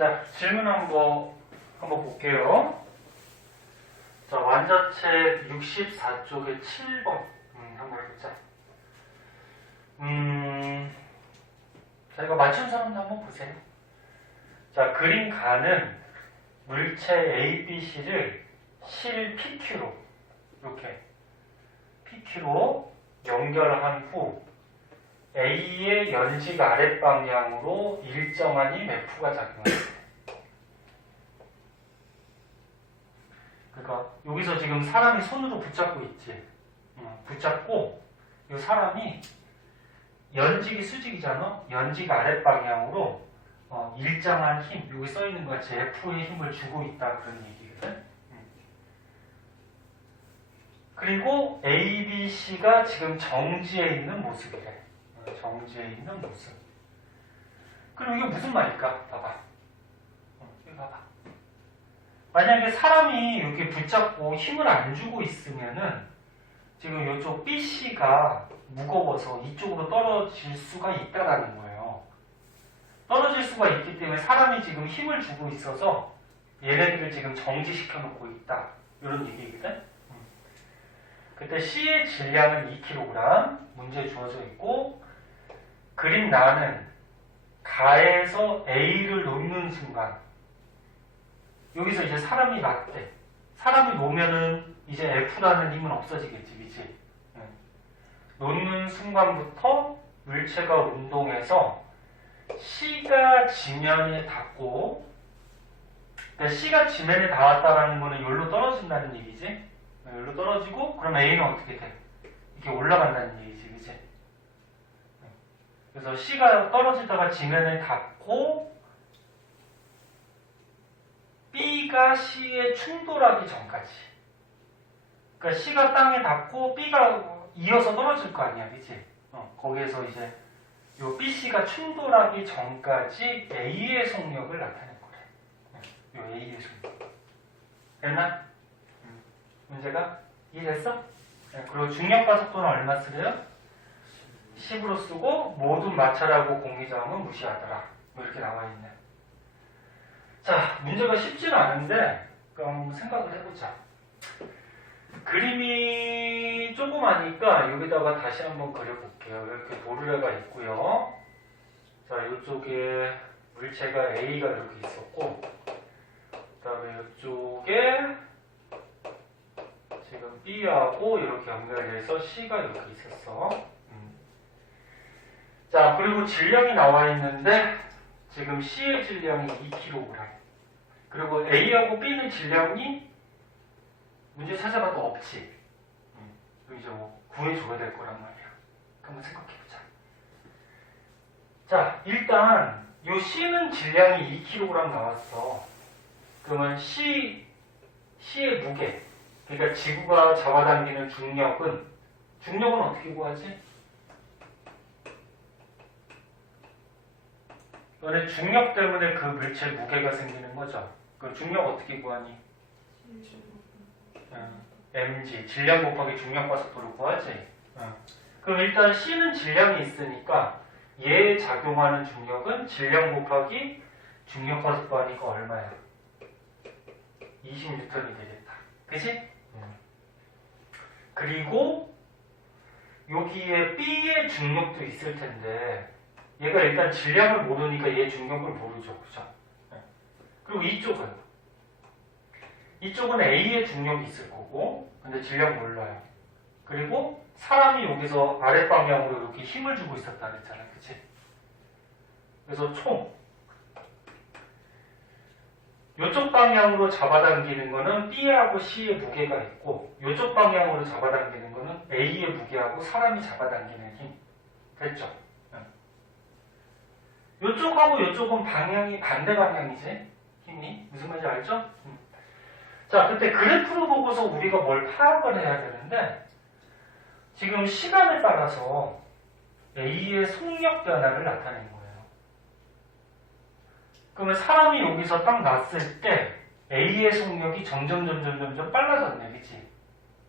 자, 질문 한번 볼게요. 자, 완자책 64쪽에 7번. 한번 해보자. 자, 이거 맞춘 사람도 한번 보세요. 자, 그림 가는 물체 A, B, C를 실 PQ로, 이렇게 PQ로 연결한 후 A의 연식 아랫방향으로 일정한 힘 F가 작용합니다. 그러니까 여기서 지금 사람이 손으로 붙잡고 있지. 붙잡고 이 사람이 연직이 수직이잖아. 연직 아랫방향으로 일정한 힘, 여기 써있는 것 같이 F의 힘을 주고 있다 그런 얘기거든. 그리고 A, B, C가 지금 정지해 있는 모습이래. 정지해 있는 모습. 그럼 이게 무슨 말일까? 봐봐. 여기 봐봐. 만약에 사람이 이렇게 붙잡고 힘을 안 주고 있으면은 지금 이쪽 BC가 무거워서 이쪽으로 떨어질 수가 있다라는 거예요. 떨어질 수가 있기 때문에 사람이 지금 힘을 주고 있어서 얘네들을 지금 정지시켜 놓고 있다. 이런 얘기거든. 그때 C의 질량은 2kg 문제 주어져 있고 그림 나는 가에서 A를 놓는 순간 여기서 이제 사람이 놨대. 사람이 놓으면은 이제 F라는 힘은 없어지겠지, 그치? 놓는 순간부터 물체가 운동해서 C가 지면에 닿고, 그러니까 C가 지면에 닿았다라는 거는 여기로 떨어진다는 얘기지? 여기로 떨어지고, 그럼 A는 어떻게 돼? 이렇게 올라간다는 얘기지, 그치? 그래서 C가 떨어지다가 지면에 닿고, B가 C에 충돌하기 전까지. 그러니까 C가 땅에 닿고 B가 이어서 떨어질 거 아니야, 그치? 거기에서 이제 요 BC가 충돌하기 전까지 A의 속력을 나타낼 거래. 요 A의 속력. 됐나? 문제가 이해됐어? 그리고 중력가속도는 얼마 쓰래요? 10으로 쓰고 모든 마찰하고 공기저항은 무시하더라. 뭐 이렇게 나와 있네. 자, 문제가 쉽지는 않은데 그럼 생각을 해보자. 그림이 조그마니까 여기다가 다시 한번 그려볼게요. 이렇게 도르래가 있고요. 자, 이쪽에 물체가 A가 이렇게 있었고 그 다음에 이쪽에 지금 B하고 이렇게 연결돼서 C가 이렇게 있었어. 자, 그리고 질량이 나와 있는데 지금 C의 질량이 2kg. 그리고 A하고 B는 질량이 문제 찾아봐도 없지. 그럼 이제 뭐 구해줘야 될 거란 말이야. 한번 생각해보자. 자, 일단 요 C는 질량이 2kg 나왔어. 그러면 C의 무게, 그러니까 지구가 잡아당기는 중력은 어떻게 구하지? 너네 중력 때문에 그 물체 무게가 생기는 거죠. 그 중력 어떻게 구하니? mg, 질량 곱하기 중력과 속도를 구하지. 그럼 일단 C는 질량이 있으니까 얘에 작용하는 중력은 질량 곱하기 중력과 속도 하니까 얼마야? 20N이 되겠다. 그치? 그리고 여기에 B의 중력도 있을 텐데 얘가 일단 질량을 모르니까 얘 중력을 모르죠. 그죠? 그리고 이쪽은 A의 중력이 있을 거고 근데 질량 몰라요. 그리고 사람이 여기서 아랫방향으로 이렇게 힘을 주고 있었다 그랬잖아요. 그치? 그래서 총 이쪽 방향으로 잡아당기는 거는 B하고 C의 무게가 있고 이쪽 방향으로 잡아당기는 거는 A의 무게하고 사람이 잡아당기는 힘. 됐죠? 이쪽하고 이쪽은 방향이 반대 방향이지? 힘이? 무슨 말인지 알죠? 자, 그때 그래프를 보고서 우리가 뭘 파악을 해야 되는데 지금 시간에 따라서 A의 속력 변화를 나타낸 거예요. 그러면 사람이 여기서 딱 놨을 때 A의 속력이 점점 빨라졌네, 그치?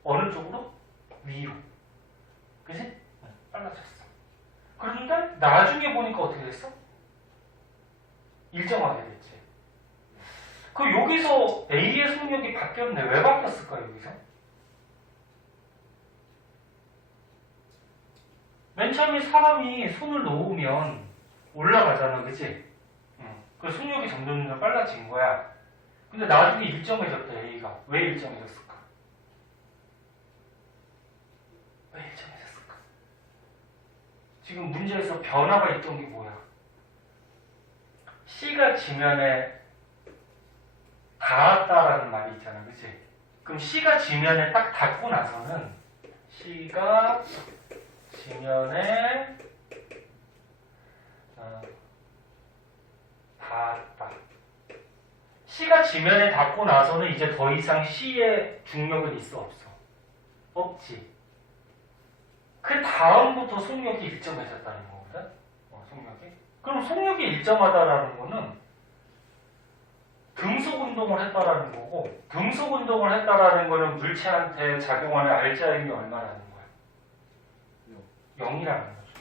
어느 쪽으로? 위로. 그치? 빨라졌어. 그런데 나중에 보니까 어떻게 됐어? 일정하게 됐지. 그 여기서 A의 속력이 바뀌었네. 왜 바뀌었을까 여기서? 맨 처음에 사람이 손을 놓으면 올라가잖아, 그치? 그 속력이 점점 빨라진 거야. 근데 나중에 일정해졌다, A가. 왜 일정해졌을까? 왜 일정해졌을까? 지금 문제에서 변화가 있던 게 뭐야? C가 지면에 닿았다라는 말이 있잖아, 그치? 그럼 C가 지면에 딱 닿고 나서는 C가 지면에 닿았다. C가 지면에 닿고 나서는 이제 더 이상 C의 중력은 있어 없어? 없지. 그 다음부터 속력이 일정해졌다는 거거든. 속력이. 그럼 속력이 일정하다라는 거는 등속 운동을 했다라는 거고, 등속 운동을 했다라는 거는 물체한테 작용하는 알자임이 얼마라는 거야? 0이라는 거죠.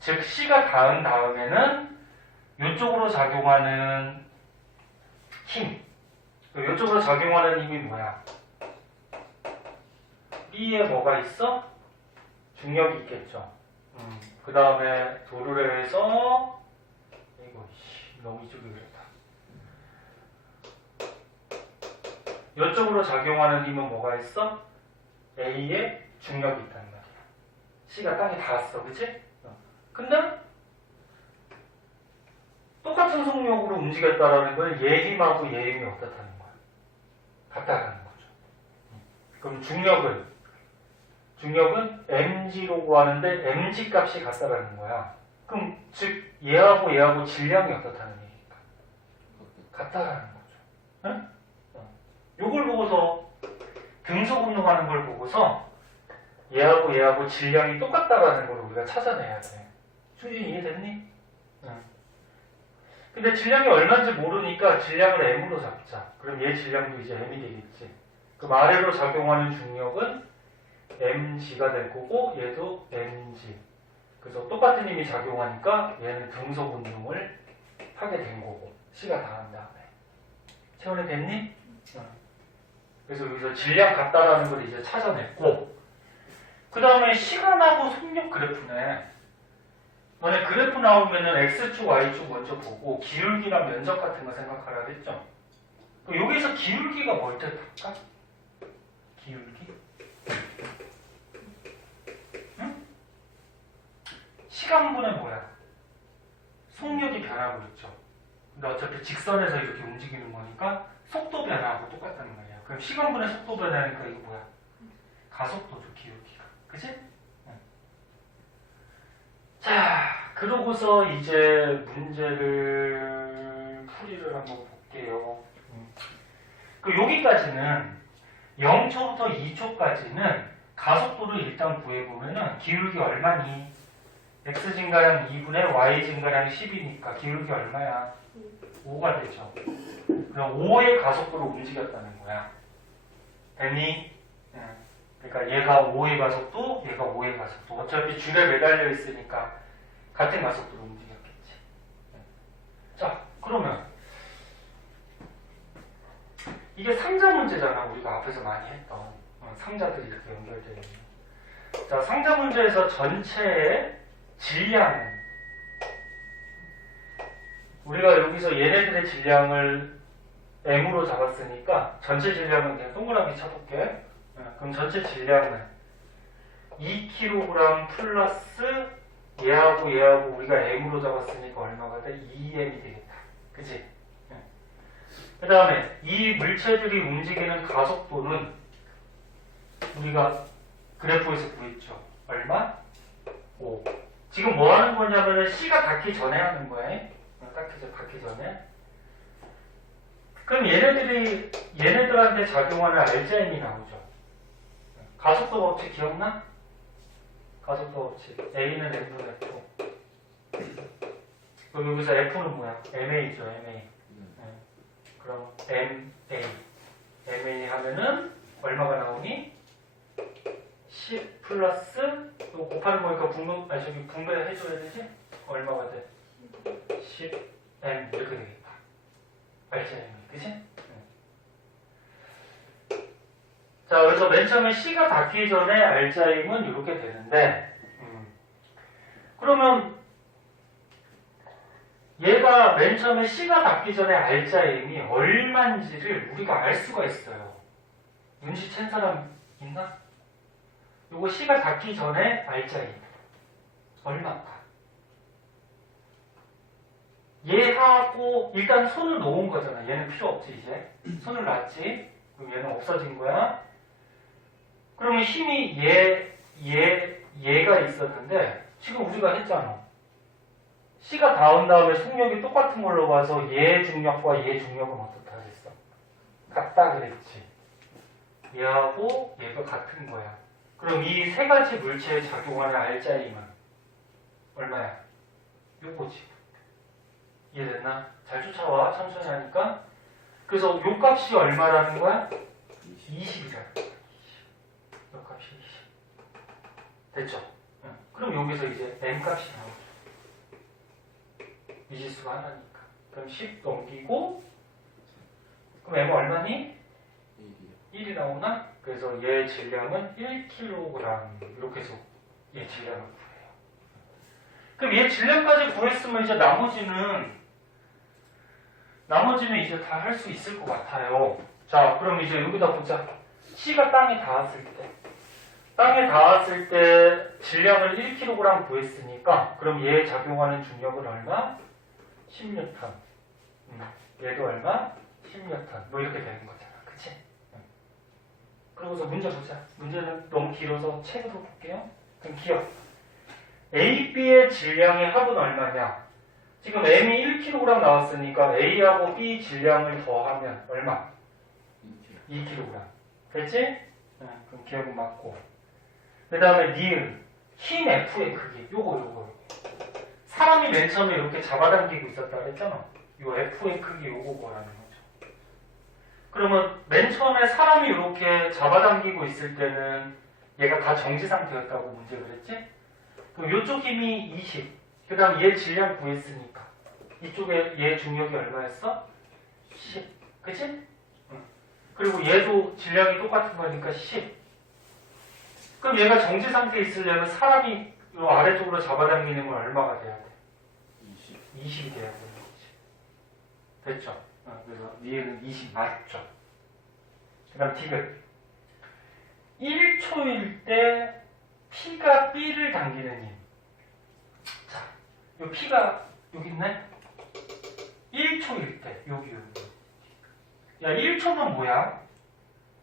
즉 C가 닿은 다음에는 이쪽으로 작용하는 힘, 이쪽으로 작용하는 힘이 뭐야? B에 뭐가 있어? 중력이 있겠죠. 그 다음에 도르래 해서 이거 너무 이쪽이 그랬다. 이쪽으로 작용하는 힘은 뭐가 있어? A에 중력이 있다는 말이야. C가 땅에 닿았어, 그치? 근데 똑같은 속력으로 움직였다라는 건 얘 힘하고 얘 힘이 어떻다는 거야? 같다라는 거죠. 그럼 중력은 mg로 구하는데 mg 값이 같다라는 거야. 그럼 즉 얘하고 얘하고 질량이 어떻다는 얘기니까? 같다라는 거죠. 응? 요걸 보고서 등속 운동하는 걸 보고서 얘하고 얘하고 질량이 똑같다라는 걸 우리가 찾아내야 돼. 수진 이해됐니? 응. 근데 질량이 얼마인지 모르니까 질량을 m으로 잡자. 그럼 얘 질량도 이제 m이 되겠지. 그럼 아래로 작용하는 중력은 mg가 될 거고 얘도 mg. 그래서 똑같은 힘이 작용하니까 얘는 등속 운동을 하게 된 거고 C가 닿은 다음에. 채원이 됐니? 응. 그래서 여기서 질량 같다라는 걸 이제 찾아냈고, 그 다음에 시간하고 속력 그래프네. 너네 그래프 나오면은 X축, Y축 먼저 보고 기울기나 면적 같은 거 생각하라 했죠? 여기서 기울기가 뭘 뜻할까? 기울기? 응? 시간분의 뭐야? 속력이 변하고 있죠. 근데 어차피 직선에서 이렇게 움직이는 거니까 속도 변화하고 똑같다는 거야. 그럼 시간분의 속도 변화니까 이거 뭐야? 가속도죠, 기울기가. 그치? 응. 자, 그러고서 이제 문제를 풀이를 한번 볼게요. 여기까지는 0초부터 2초까지는 가속도를 일단 구해보면은 기울기 얼마니? x 증가량 2분의 y 증가량 10이니까 기울기 얼마야? 5가 되죠. 그럼 5의 가속도로 움직였다는 거야. 됐니? 그러니까 얘가 5의 가속도, 얘가 5의 가속도. 어차피 줄에 매달려 있으니까 같은 가속도로 움직였겠지. 자, 그러면 이게 상자 문제잖아. 우리가 앞에서 많이 했던 상자들이 이렇게 연결되어 있는. 자, 상자 문제에서 전체의 질량은 우리가 여기서 얘네들의 질량을 m으로 잡았으니까 전체 질량은 그냥 동그라미 쳐볼게. 그럼 전체 질량은 2kg 플러스 얘하고 얘하고 우리가 m으로 잡았으니까 얼마가 돼? 2m이 되겠다. 그치? 그 다음에 이 물체들이 움직이는 가속도는 우리가 그래프에서 구했죠. 얼마? 5. 지금 뭐 하는 거냐면은 C가 닿기 전에 하는 거야. 닿기 전에. 그럼 얘네들한테 작용하는 알자임이 나오죠. 가속도 법칙 기억나? 가속도 법칙. A는 M분의 F. 그럼 여기서 F는 뭐야? MA죠, MA. 그럼 MA. MA 하면은 얼마가 나오니? 10 플러스 또 곱하는 거니까 분배 해줘야 되지? 얼마가 돼? 10 M 이렇게 되겠다. 알짜임이, 그치? 자, 그래서 맨 처음에 C가 닿기 전에 알짜임은 이렇게 되는데, 그러면 얘가 맨 처음에 C가 닿기 전에 알짜임이 얼마인지를 우리가 알 수가 있어요. 눈치챈 사람 있나? 요거 C가 닿기 전에 알짜임 얼마일까? 얘하고 일단 손을 놓은 거잖아. 얘는 필요 없지 이제. 손을 놨지. 그럼 얘는 없어진 거야. 그러면 힘이 얘가 있었는데 지금 우리가 했잖아. C가 닿은 다음에 속력이 똑같은 걸로 봐서 얘 중력과 얘 중력은 어떻다 그랬어? 같다 그랬지. 얘하고 얘가 같은 거야. 그럼 이 세 가지 물체에 작용하는 알짜임은 얼마야? 요거지. 이해됐나? 잘 쫓아와. 천천히 하니까. 그래서 요 값이 얼마라는 거야? 20이잖아. 요 값이 20. 됐죠? 응. 그럼 여기서 이제 M 값이 나오죠. 미지수가 하나니까. 그럼 10 넘기고, 그럼 M 얼마니? 1이 나오나? 그래서 얘 질량은 1kg. 이렇게 해서 얘 질량을 구해요. 그럼 얘 질량까지 구했으면 이제 나머지는 이제 다 할 수 있을 것 같아요. 자, 그럼 이제 여기다 보자. C가 땅에 닿았을 때 질량을 1kg 구했으니까 그럼 얘에 작용하는 중력은 얼마? 10N. 얘도 얼마? 10N. 뭐 이렇게 되는 거잖아. 그치? 그러고서 문제 보자. 문제는 너무 길어서 책으로 볼게요. 그럼 기억. A, B의 질량의 합은 얼마냐? 지금 M이 1kg 나왔으니까 A하고 B 질량을 더하면 얼마? 2kg. 됐지? 그럼 기억은 맞고. 그 다음에 니은. 힘 F의 크기. 요거. 사람이 맨 처음에 이렇게 잡아당기고 있었다 그랬잖아. 요 F의 크기 요거 뭐라는 거죠. 그러면 맨 처음에 사람이 이렇게 잡아당기고 있을 때는 얘가 다 정지 상태였다고 문제 그랬지? 그럼 요쪽 힘이 20. 그 다음 얘 질량 구했으니까 이쪽에 얘 중력이 얼마였어? 10. 그치? 응. 그리고 얘도 질량이 똑같은 거니까 10. 그럼 얘가 정지 상태에 있으려면 사람이 요 아래쪽으로 잡아당기는 건 얼마가 돼야 돼? 20이 돼야 되는 거지. 됐죠? 그래서 얘는 20 맞죠? 그 다음 디귿. 1초일 때 P가 B를 당기는 힘. 자, 요 P가 여기 있네? 1초일 때, 여기. 야, 1초면 뭐야?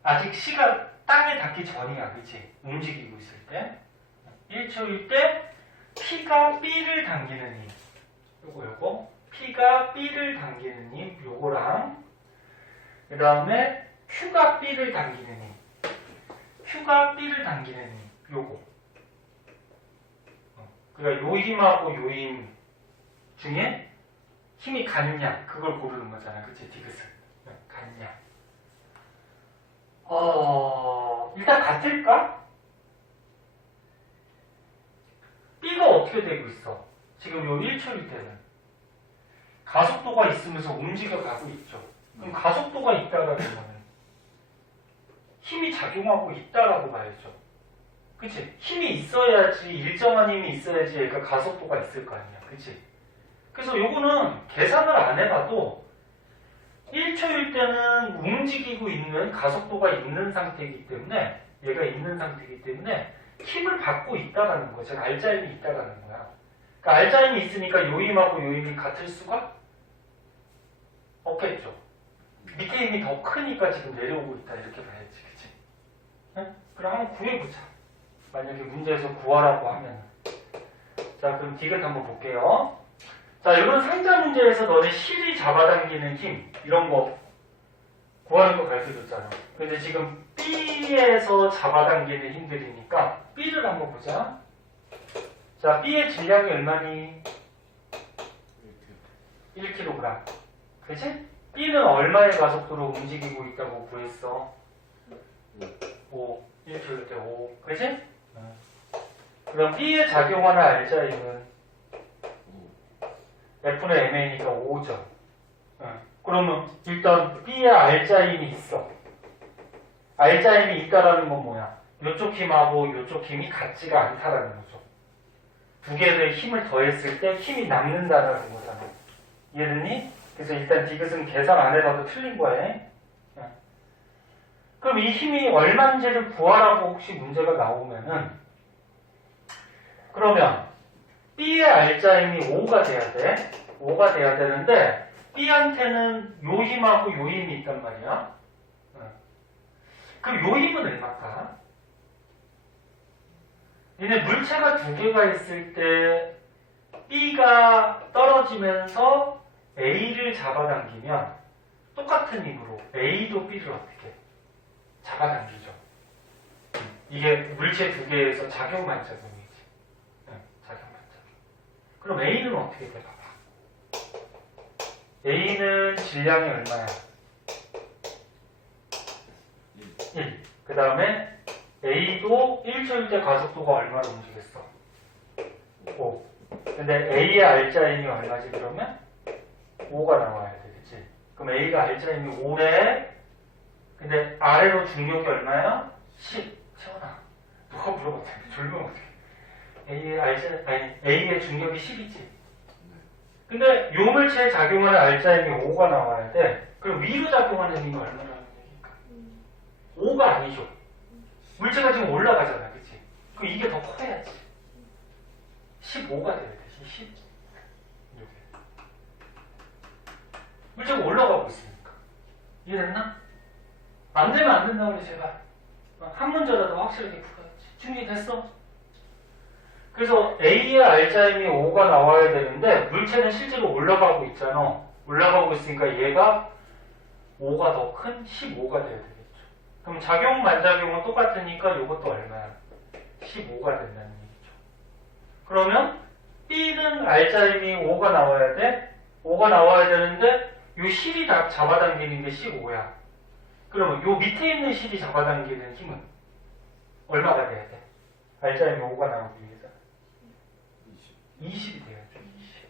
아직 C가 땅에 닿기 전이야, 그치? 움직이고 있을 때. 1초일 때 P가 B를 당기는 힘. 요거. P가 B를 당기는 힘, 요거랑, 그 다음에 Q가 B를 당기는 힘. Q가 B를 당기는 힘, 요거. 그러니까 요 힘하고 요 힘 중에 힘이 같냐, 그걸 고르는 거잖아. 그치? 디귿은. 같냐. 일단 같을까? B가 어떻게 되고 있어? 지금 요 1초일 때는. 가속도가 있으면서 움직여 가고 있죠. 그럼 가속도가 있다라는 거는 힘이 작용하고 있다라고 봐야죠. 그치? 힘이 있어야지, 일정한 힘이 있어야지 얘가 가속도가 있을 거 아니야. 그치? 그래서 요거는 계산을 안 해봐도 1초일 때는 움직이고 있는 가속도가 있는 상태이기 때문에 얘가 있는 상태이기 때문에 힘을 받고 있다라는 거야. 즉 알짜임이 있다라는 거야. 그러니까 알짜임이 있으니까 요 힘하고 요 힘이 같을 수가 없겠죠. 밑에 힘이 더 크니까 지금 내려오고 있다 이렇게 봐야지. 그치? 네? 그럼 한번 구해보자. 만약에 문제에서 구하라고 하면. 자, 그럼 디귿 한번 볼게요. 자, 이런 상자 문제에서 너네 실이 잡아당기는 힘 이런 거 구하는 거 가르쳐줬잖아. 근데 지금 B에서 잡아당기는 힘들이니까 B를 한번 보자. 자, B의 질량이 얼마니? 1kg. 그치? B는 얼마의 가속도로 움직이고 있다고 구했어? 5. 1kg 때 5. 그치? 그럼 B에 작용하는 알짜임은 F는 MA니까 5죠. 그러면 일단 B에 R자임이 있어. R자임이 있다라는 건 뭐야? 이쪽 힘하고 이쪽 힘이 같지가 않다라는 거죠. 두 개의 힘을 더했을 때 힘이 남는다라는 거잖아. 이해됐니? 그래서 일단 디귿은 계산 안 해봐도 틀린 거야. 그럼 이 힘이 얼마인지를 구하라고 혹시 문제가 나오면은, 그러면 B의 R자임이 5가 돼야 돼. 5가 돼야 되는데 B한테는 요 힘하고 요 힘이 있단 말이야. 그럼 요 힘은 얼마일까? 얘네 물체가 두 개가 있을 때 B가 떨어지면서 A를 잡아당기면 똑같은 힘으로 A도 B를 어떻게 잡아당기죠. 이게 물체 두 개에서 작용만작용이지. 작용만작용. 그럼 A는 어떻게 돼? 봐봐. A는 질량이 얼마야? 1. 그 다음에 A도 1초일 때 가속도가 얼마로 움직였어? 5. 근데 A의 R자임이 얼마지 그러면? 5가 나와야 돼. 그치? 그럼 A가 R자임이 5래. 근데 아래로 중력이 얼마야? 10. 채원아. 누가 물어봤는데 졸면 어떡해. A의 중력이 10이지. 근데 요 물체에 작용하는 R자임이 5가 나와야 돼. 그럼 위로 작용하는 힘이 얼마라는 얘기니까? 5가 아니죠. 물체가 지금 올라가잖아. 그치? 그럼 이게 더 커야지. 15가 돼야 되지. 10. 이렇게. 물체가 올라가고 있으니까. 이해됐나? 안 되면 안 된다고 그래, 제발. 한 문제라도 확실하게 풀어야지. 준비됐어? 그래서 A의 R자임이 5가 나와야 되는데 물체는 실제로 올라가고 있잖아. 올라가고 있으니까 얘가 5가 더 큰 15가 돼야 되겠죠. 그럼 작용, 만작용은 똑같으니까 이것도 얼마야? 15가 된다는 얘기죠. 그러면 B는 R자임이 5가 나와야 돼. 5가 나와야 되는데 이 실이 다 잡아당기는 게 15야. 그러면 이 밑에 있는 실이 잡아당기는 힘은 얼마가 돼야 돼? R자임이 5가 나오기 위해서 20이 돼야죠. 20.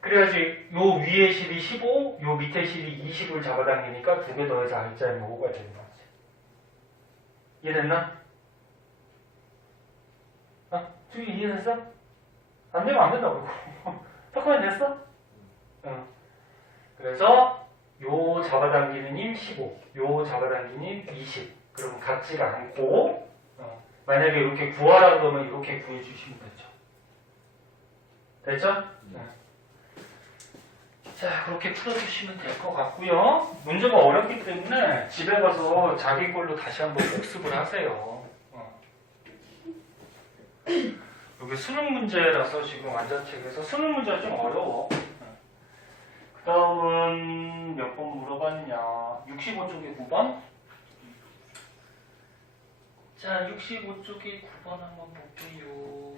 그래야지 요 위에 실이 15, 요 밑에 실이 20을 잡아당기니까 두 개 더해서 R자임이 5가 되는 거지. 이해됐나? 저기 이해됐어? 안 되면 안 된다고. 잠깐만 됐어? 응. 그래서 요 잡아당기는 힘 15, 요 잡아당기는 힘 20. 그럼 같지가 않고 만약에 이렇게 구하라 그러면 이렇게 구해주시면 되죠. 됐죠? 자, 그렇게 풀어주시면 될 것 같고요. 문제가 어렵기 때문에 집에 가서 자기 걸로 다시 한번 복습을 하세요. 여기 수능 문제라서 지금 완전책에서 수능 문제가 좀 어려워. 그 다음은 몇 번 물어봤냐? 65쪽에 9번? 자, 65쪽에 9번 한번 볼게요.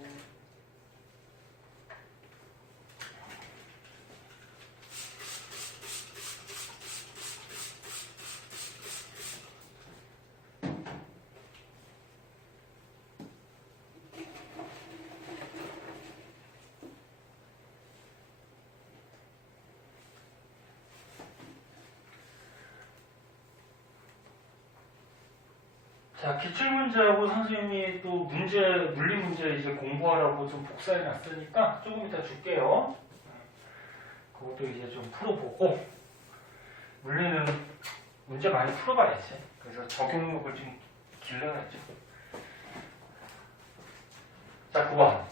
자, 기출문제하고 선생님이 또 물리 문제 이제 공부하라고 좀 복사해 놨으니까 조금 이따 줄게요. 그것도 이제 좀 풀어보고, 물리는 문제 많이 풀어봐야지. 그래서 적용력을 좀 길러야죠. 자, 9번.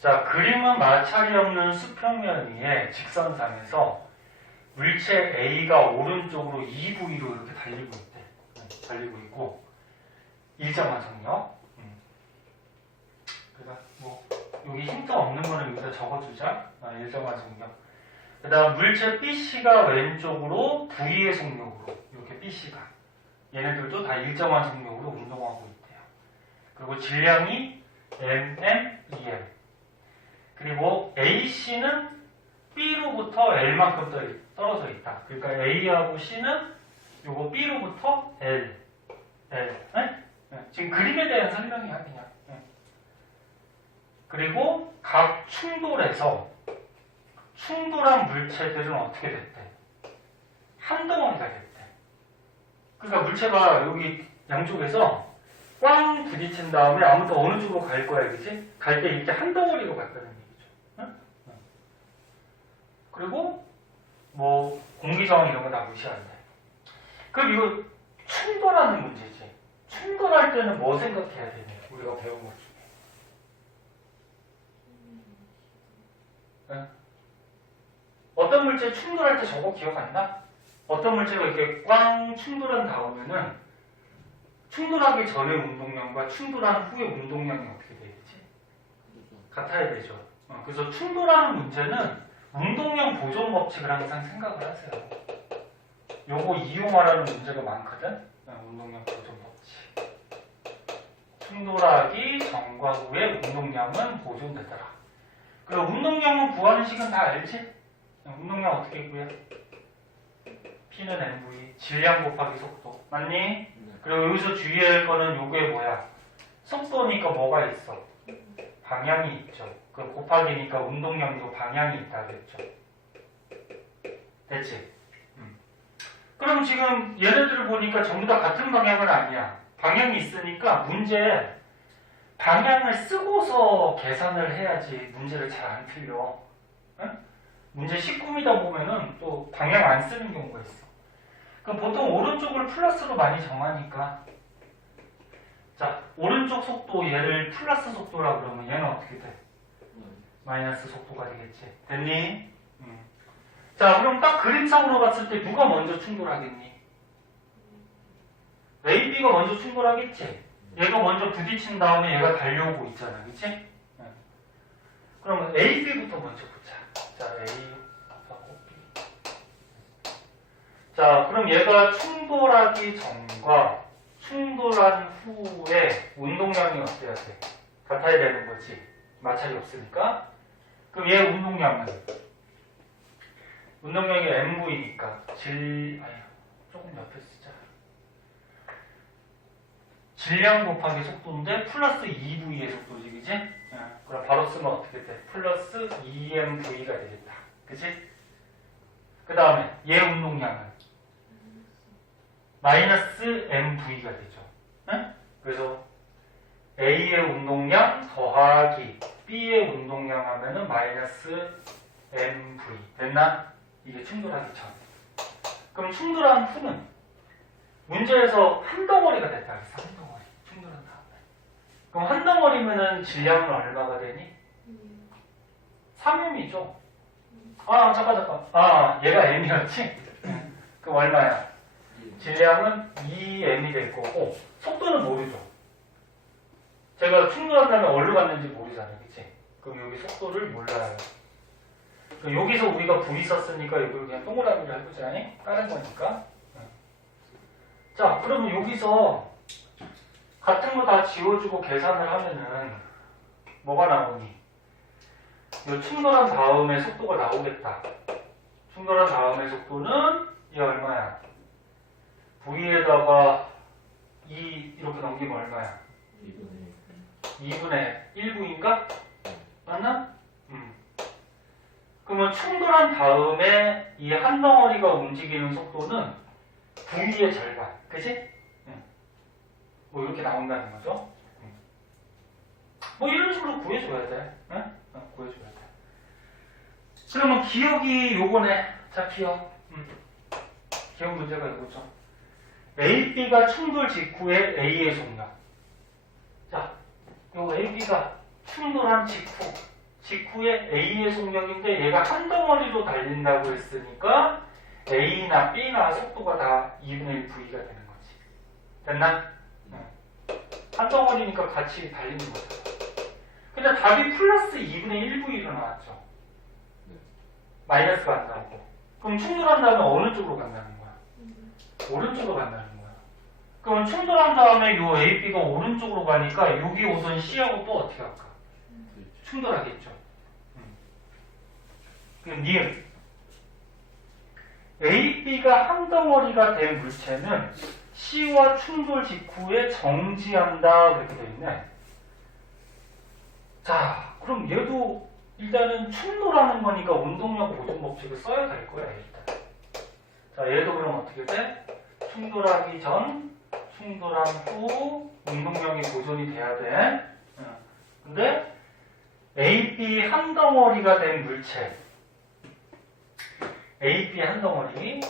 자, 그림은 마찰이 없는 수평면 위에 직선상에서 물체 A가 오른쪽으로 2V로 이렇게 달리고 있대. 달리고 있고, 일정한 속력. 그러니까 뭐 여기 힌트 없는 거는 여기다 적어주자. 일정한 속력. 그 다음 물체 BC가 왼쪽으로 V의 속력으로 이렇게 BC가 얘네들도 다 일정한 속력으로 운동하고 있대요. 그리고 질량이 MM, EM. 그리고 AC는 B로부터 L만큼 떨어져 있다. 그러니까 A하고 C는 요거 B로부터 L, 지금 그림에 대한 설명이야 그냥. 그리고 각 충돌에서 충돌한 물체들은 어떻게 됐대? 한 덩어리가 됐대. 그러니까 물체가 여기 양쪽에서 꽝 부딪힌 다음에 아무튼 어느 쪽으로 갈 거야, 그치? 갈 때 이렇게 한 덩어리로 갔다는 얘기죠. 응? 그리고 뭐 공기저항 이런 거 다 무시하는데. 그럼 이거 충돌하는 문제지. 충돌할 때는 뭐 생각해야 되냐? 우리가 배운 것 중에. 응? 어떤 물체 충돌할 때 저거 기억 안 나? 어떤 물체가 이렇게 꽝 충돌한 다음에는 충돌하기 전의 운동량과 충돌한 후의 운동량이 어떻게 되겠지? 같아야 되죠. 그래서 충돌하는 문제는 운동량 보존 법칙을 항상 생각을 하세요. 요거 이용하라는 문제가 많거든. 운동량 보존 법칙. 충돌하기 전과 후의 운동량은 보존되더라. 그리고 운동량은 구하는 식은 다 알지? 운동량 어떻게 구해? P는 mv, 질량 곱하기 속도. 맞니? 그리고 여기서 주의해야 할 거는 요게 뭐야? 속도니까 뭐가 있어? 방향이 있죠. 그 곱하기니까 운동량도 방향이 있다 그랬죠. 됐지? 그럼 지금 얘네들을 보니까 전부 다 같은 방향은 아니야. 방향이 있으니까 문제 방향을 쓰고서 계산을 해야지 문제를 잘 안 틀려. 응? 문제 19미다 보면은 또 방향 안 쓰는 경우가 있어. 그럼 보통 오른쪽을 플러스로 많이 정하니까 자 오른쪽 속도 얘를 플러스 속도라 그러면 얘는 어떻게 돼? 마이너스 속도가 되겠지. 됐니? 자 그럼 딱 그림상으로 봤을 때 누가 먼저 충돌하겠니? A, B가 먼저 충돌하겠지? 얘가 먼저 부딪힌 다음에 얘가 달려오고 있잖아. 그치? 그러면 A, B부터 먼저 보자. 자 A 자, 그럼 얘가 충돌하기 전과 충돌한 후에 운동량이 어때야 돼? 같아야 되는 거지. 마찰이 없으니까. 그럼 얘 운동량이 mv니까 조금 옆에 쓰자. 질량 곱하기 속도인데 플러스 2v의 속도지, 그지? 그럼 바로 쓰면 어떻게 돼? 플러스 2mv가 되겠다. 그지? 그 다음에 얘 운동량은 마이너스 mv가 되죠. 네? 그래서 A의 운동량 더하기 B의 운동량 하면은 마이너스 mv. 됐나? 이게 충돌하기 전. 그럼 충돌한 후는 문제에서 한 덩어리가 됐다 그랬어. 한 덩어리. 충돌한 다음에. 그럼 한 덩어리면은 질량은 얼마가 되니? 3m이죠. 잠깐. 얘가 m이었지? 그럼 얼마야? 질량은 2m이 될 거고 속도는 모르죠. 제가 충돌한다면 어디로 갔는지 모르잖아요. 그치? 그럼 여기 속도를 몰라요. 그럼 여기서 우리가 V 썼으니까 이걸 그냥 동그라미로 해보자. 다른 거니까. 자, 그러면 여기서 같은 거 다 지워주고 계산을 하면은 뭐가 나오니? 이 충돌한 다음에 속도가 나오겠다. 충돌한 다음에 속도는 이 얼마야? V에다가 2 이렇게 넘기면 얼마야? 2분의 1V인가? 맞나? 그러면 충돌한 다음에 이 한 덩어리가 움직이는 속도는 V의 절반. 그치? 뭐 이렇게 나온다는 거죠. 뭐 이런 식으로 구해줘야 돼. 구해줘야 돼. 그러면 기억이 요거네. 자, 기억. 기억 문제가 이거죠. A, B가 충돌 직후에 A의 속력. 자, 요 A, B가 충돌한 직후에 A의 속력인데 얘가 한 덩어리로 달린다고 했으니까 A나 B나 속도가 다 2분의 1 V가 되는 거지. 됐나? 한 덩어리니까 같이 달리는 거죠. 근데 답이 플러스 2분의 1V로 나왔죠. 마이너스가 안 나오고. 그럼 충돌한 다음에 어느 쪽으로 간다는 거야? 오른쪽으로 간다는 거야. 그럼 충돌한 다음에 요 A, B가 오른쪽으로 가니까 여기 오선 C하고 또 어떻게 할까? 충돌하겠죠. 그럼 니은 A, B가 한 덩어리가 된 물체는 C와 충돌 직후에 정지한다 그렇게 되어 있네. 자, 그럼 얘도 일단은 충돌하는 거니까 운동량 보존 법칙을 써야 될 거야 일단. 자, 얘도 그럼 어떻게 돼? 충돌하기 전, 충돌한 후 운동량이 보존이 돼야 돼. 근데 AB 한 덩어리가 된 물체, AB 한 덩어리.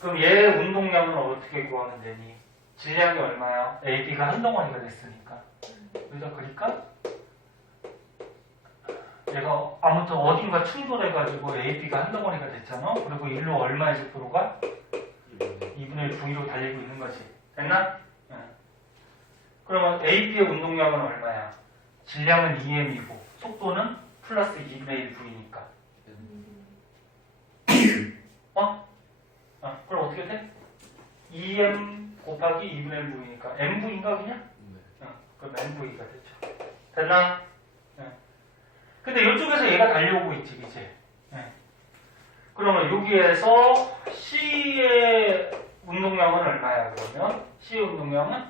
그럼 얘 운동량은 어떻게 구하면 되니? 질량이 얼마야? AB가 한 덩어리가 됐으니까. 그죠? 그러니까 얘가 아무튼 어딘가 충돌해가지고 AB가 한 덩어리가 됐잖아. 그리고 일로 얼마의 속도로가? 2분의 1 V로 달리고 있는 거지. 됐나? 네. 그러면 AB의 운동량은 얼마야? 질량은 2m이고 속도는 플러스 2분의 1 V니까. 그럼 어떻게 돼? 2m 곱하기 2분의 1 V니까 mV인가 그냥? 그럼 mV가 됐죠. 됐나? 근데 이쪽에서 얘가 달려오고 있지, 그치? 그러면 여기에서 C의 운동량은 얼마야, 그러면? C의 운동량은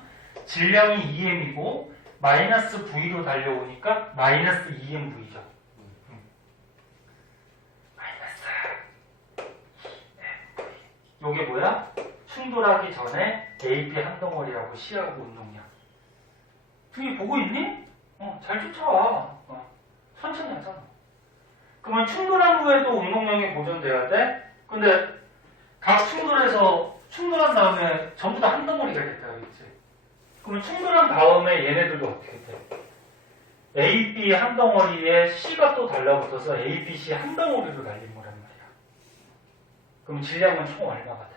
질량이 2m이고, 마이너스 V로 달려오니까 마이너스 2mV죠. 마이너스 2mV. 요게 뭐야? 충돌하기 전에 AB 한 덩어리하고 C하고 운동량. 등이 보고 있니? 잘 쫓아와. 천천히 하잖아. 그러면 충돌한 후에도 운동량이 보존돼야 돼? 근데 각 충돌한 다음에 전부 다 한 덩어리가 됐다, 그렇지? 그러면 충돌한 다음에 얘네들도 어떻게 돼? AB 한 덩어리에 C가 또 달라붙어서 ABC 한 덩어리로 달린 거란 말이야. 그럼 질량은 총 얼마가 돼?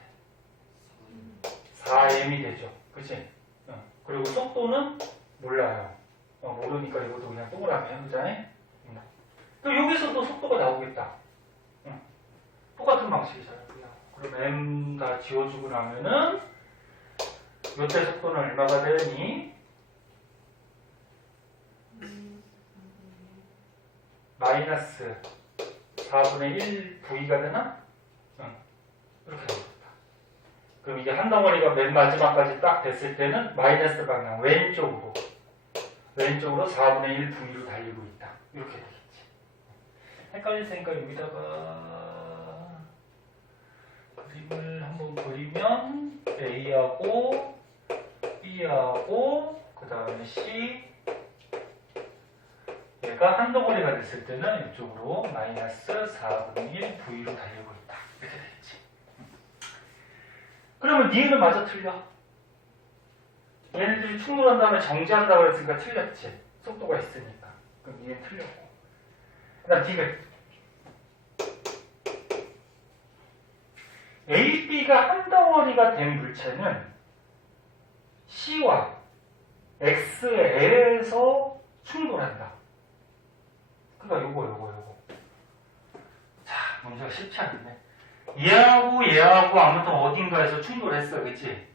4m이 되죠. 그치? 그리고 속도는 몰라요. 모르니까 이것도 그냥 동그라미 해보자. 그럼 여기서도 속도가 나오겠다. 똑같은 방식이잖아요. 그럼 m 다 지워주고 나면은 요때 속도는 얼마가 되니? 마이너스 4분의 1 V가 되나? 이렇게 나오겠다. 그럼 이게 한 덩어리가 맨 마지막까지 딱 됐을 때는 마이너스 방향 왼쪽으로 4분의 1 V로 달리고 있다. 이렇게 되겠지. 헷갈렸으니까 여기다가 그림을 한번 그리면 A하고 B하고 그 다음에 C, 얘가 한 덩어리가 됐을 때는 이쪽으로 마이너스 4분의 1 V로 달리고 있다. 이렇게 되겠지. 그러면 니은은 맞아 틀려. 얘네들이 충돌한 다음에 정지한다고 했으니까 틀렸지. 속도가 있으니까. 그럼 니은 틀렸고. 그 다음 디귿. AB가 한 덩어리가 된 물체는 C와 X에서 충돌한다. 그러니까 요거. 자, 문제가 쉽지 않네. 얘하고 아무튼 어딘가에서 충돌했어, 그치?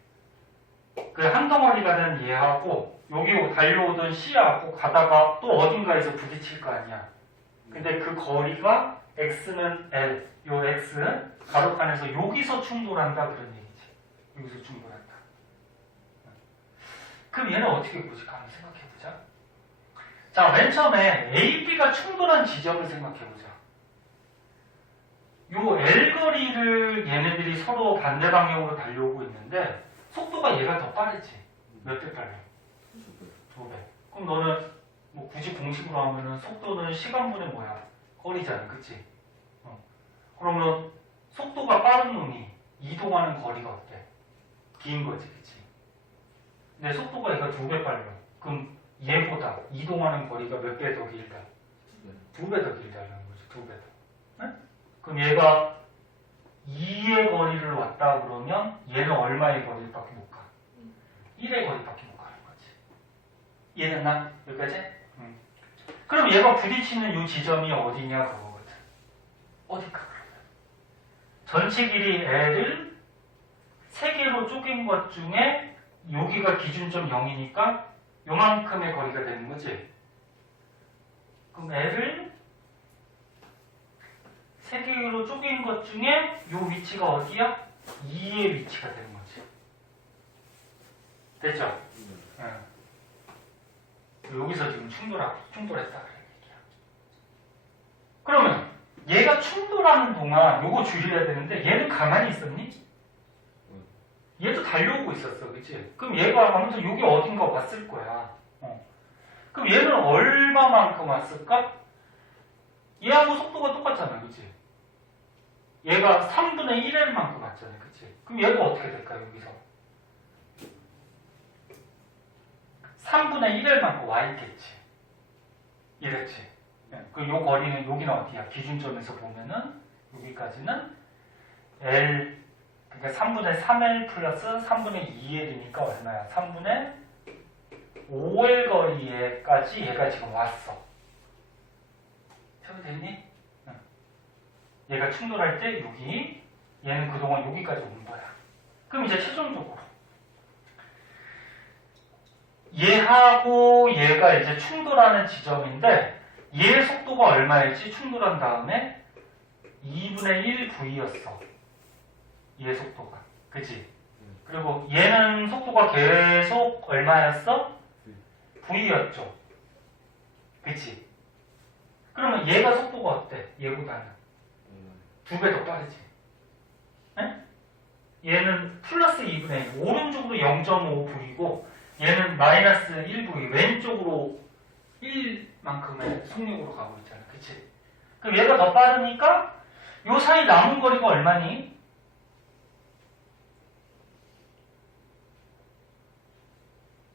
그 한 덩어리가 된 얘하고 여기 달려오던 C하고 가다가 또 어딘가에서 부딪힐 거 아니야. 근데 그 거리가 X는 L, 요 X 가로칸에서 여기서 충돌한다 그런 얘기지. 여기서 충돌한다. 그럼 얘는 어떻게 보지? 한번 생각해보자. 자, 맨 처음에 AB가 충돌한 지점을 생각해보자. 요 L 거리를 얘네들이 서로 반대 방향으로 달려오고 있는데 속도가 얘가 더 빠르지. 몇 배 빨라? 2배. 그럼 너는 뭐 굳이 공식으로 하면은 속도는 시간분의 뭐야? 거리잖아, 그치? 그러면 속도가 빠른 놈이 이동하는 거리가 어때? 긴 거지, 그치? 근데 속도가 얘가 2배 빨라. 그럼 얘보다 이동하는 거리가 몇 배 더 길다? 2배 더 길다는 거지, 2배 더. 응? 그럼 얘가 2의 거리를 왔다 그러면 얘는 얼마의 거리밖에 못 가? 1의 거리밖에 못 가는 거지. 이해됐나? 여기까지? 그럼 얘가 부딪히는 이 지점이 어디냐 그거거든. 어딜까 그러면? 전체 길이 L을 3개로 쪼갠 것 중에 여기가 기준점 0이니까 요만큼의 거리가 되는 거지. 그럼 L을 3개로 쪼갠 것 중에 요 위치가 어디야? 2의 위치가 되는 거지. 됐죠? 여기서 지금 충돌했다 그래 얘기야. 그러면 얘가 충돌하는 동안 요거 줄여야 되는데 얘는 가만히 있었니? 얘도 달려오고 있었어, 그치? 그럼 얘가 아무튼 여기 어딘가 왔을 거야. 그럼 얘는 얼마만큼 왔을까? 얘하고 속도가 똑같잖아, 그치? 얘가 3분의 1L만큼 왔잖아, 그치? 그럼 얘가 어떻게 될까, 여기서? 3분의 1L만큼 와 있겠지. 이랬지. 그 요 거리는 여기는 어디야? 기준점에서 보면은 여기까지는 L, 그러니까 3분의 3L 플러스 3분의 2L이니까 얼마야? 3분의 5L 거리에까지 얘가 지금 왔어. 됐니? 얘가 충돌할 때 여기, 얘는 그동안 여기까지 온 거야. 그럼 이제 최종적으로 얘하고 얘가 이제 충돌하는 지점인데 얘의 속도가 얼마였지? 충돌한 다음에 2분의 1 V였어. 얘의 속도가. 그치? 그리고 얘는 속도가 계속 얼마였어? V였죠. 그치? 그러면 얘가 속도가 어때? 얘보다는 2배 더 빠르지. 네? 얘는 플러스 2분의 1, 오른쪽으로 0.5V고 얘는 마이너스 1V, 왼쪽으로 1만큼의 속력으로 가고 있잖아. 그치? 그럼 얘가 더 빠르니까 요 사이 남은 거리가 얼마니?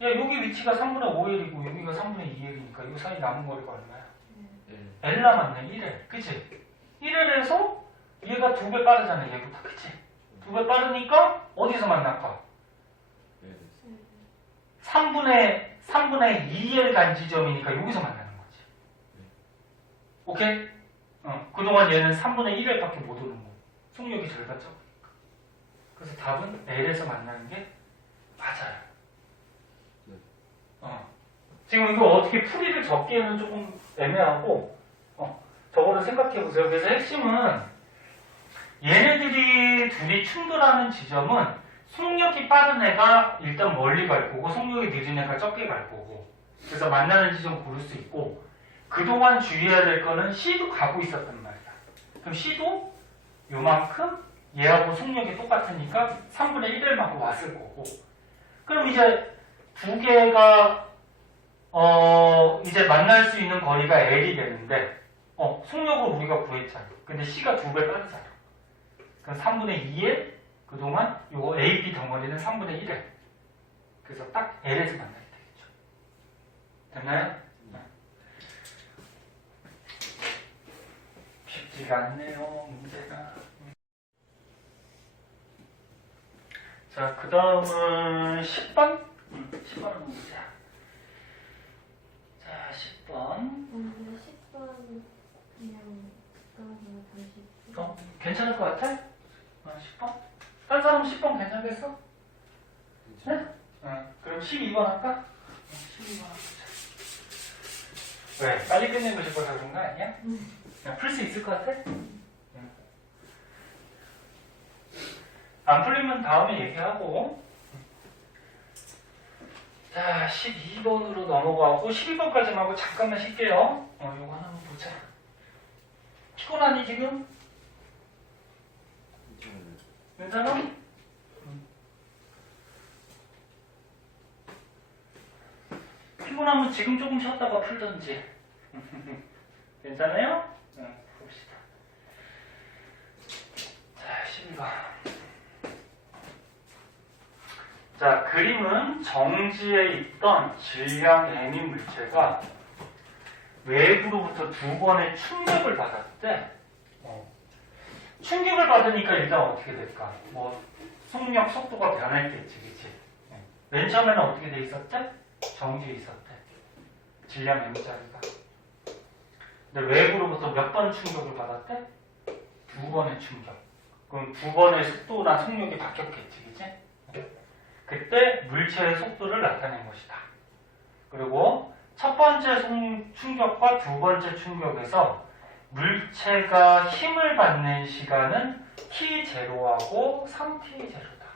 야, 여기 위치가 3분의 5L이고 여기가 3분의 2L이니까 요 사이 남은 거리가 얼마야? L 남았네, 1L. 그치? 1L에서 얘가 2배 빠르잖아, 얘보다. 그치? 2배 빠르니까 어디서 만날까? 3분의 2L 간지점이니까 여기서 만나는 거지. 오케이? 그동안 얘는 3분의 1L밖에 못 오는 거. 속력이 절반 적으니까. 그래서 답은 L에서 만나는 게 맞아요. 지금 이거 어떻게 풀이를 적기에는 조금 애매하고, 저거를 생각해 보세요. 그래서 핵심은 얘네들이 둘이 충돌하는 지점은 속력이 빠른 애가 일단 멀리 갈 거고 속력이 늦은 애가 적게 갈 거고, 그래서 만나는 지점 고를 수 있고, 그동안 주의해야 될 거는 C도 가고 있었단 말이야. 그럼 C도 요만큼 얘하고 속력이 똑같으니까 3분의 1L만큼 왔을 거고, 그럼 이제 두 개가 이제 만날 수 있는 거리가 L이 되는데 속력을 우리가 구했잖아. 근데 C가 2배 빠르잖아. 그럼 3분의 2L, 그동안 요거 A, B 덩어리는 3분의 1L. 그래서 딱 L에서 만나게 되겠죠. 됐나요? 쉽지가 않네요, 문제가. 자, 그 다음은 10번? 10번 한번 보자. 자, 10번. 10번 그냥 다시 괜찮을 것 같아? 10번? 다른 사람은 10번 괜찮겠어? 네? 그럼 12번 할까? 12번 하자. 왜? 빨리 끝내고 싶어서 그런 거 아니야? 풀 수 있을 것 같아? 안 풀리면 다음에 얘기하고. 자, 12번으로 넘어가고 12번까지만 하고 잠깐만 쉴게요. 요거 하나만 보자. 피곤하니 지금? 괜찮아? 피곤하면 지금 조금 쉬었다가 풀던지. 괜찮아요? 봅시다. 자, 12번. 자, 그림은 정지에 있던 질량 M인 물체가 외부로부터 2번의 충격을 받았대. 충격을 받으니까 일단 어떻게 될까? 속력, 속도가 변했겠지, 그치? 맨 처음에는 어떻게 돼 있었대? 정지에 있었대. 질량 M자리가. 근데 외부로부터 몇 번 충격을 받았대? 2번의 충격. 그럼 2번의 속도나 속력이 바뀌었겠지, 그치? 그때 물체의 속도를 나타낸 것이다. 그리고 첫 번째 충격과 두 번째 충격에서 물체가 힘을 받는 시간은 t0하고 3t0다.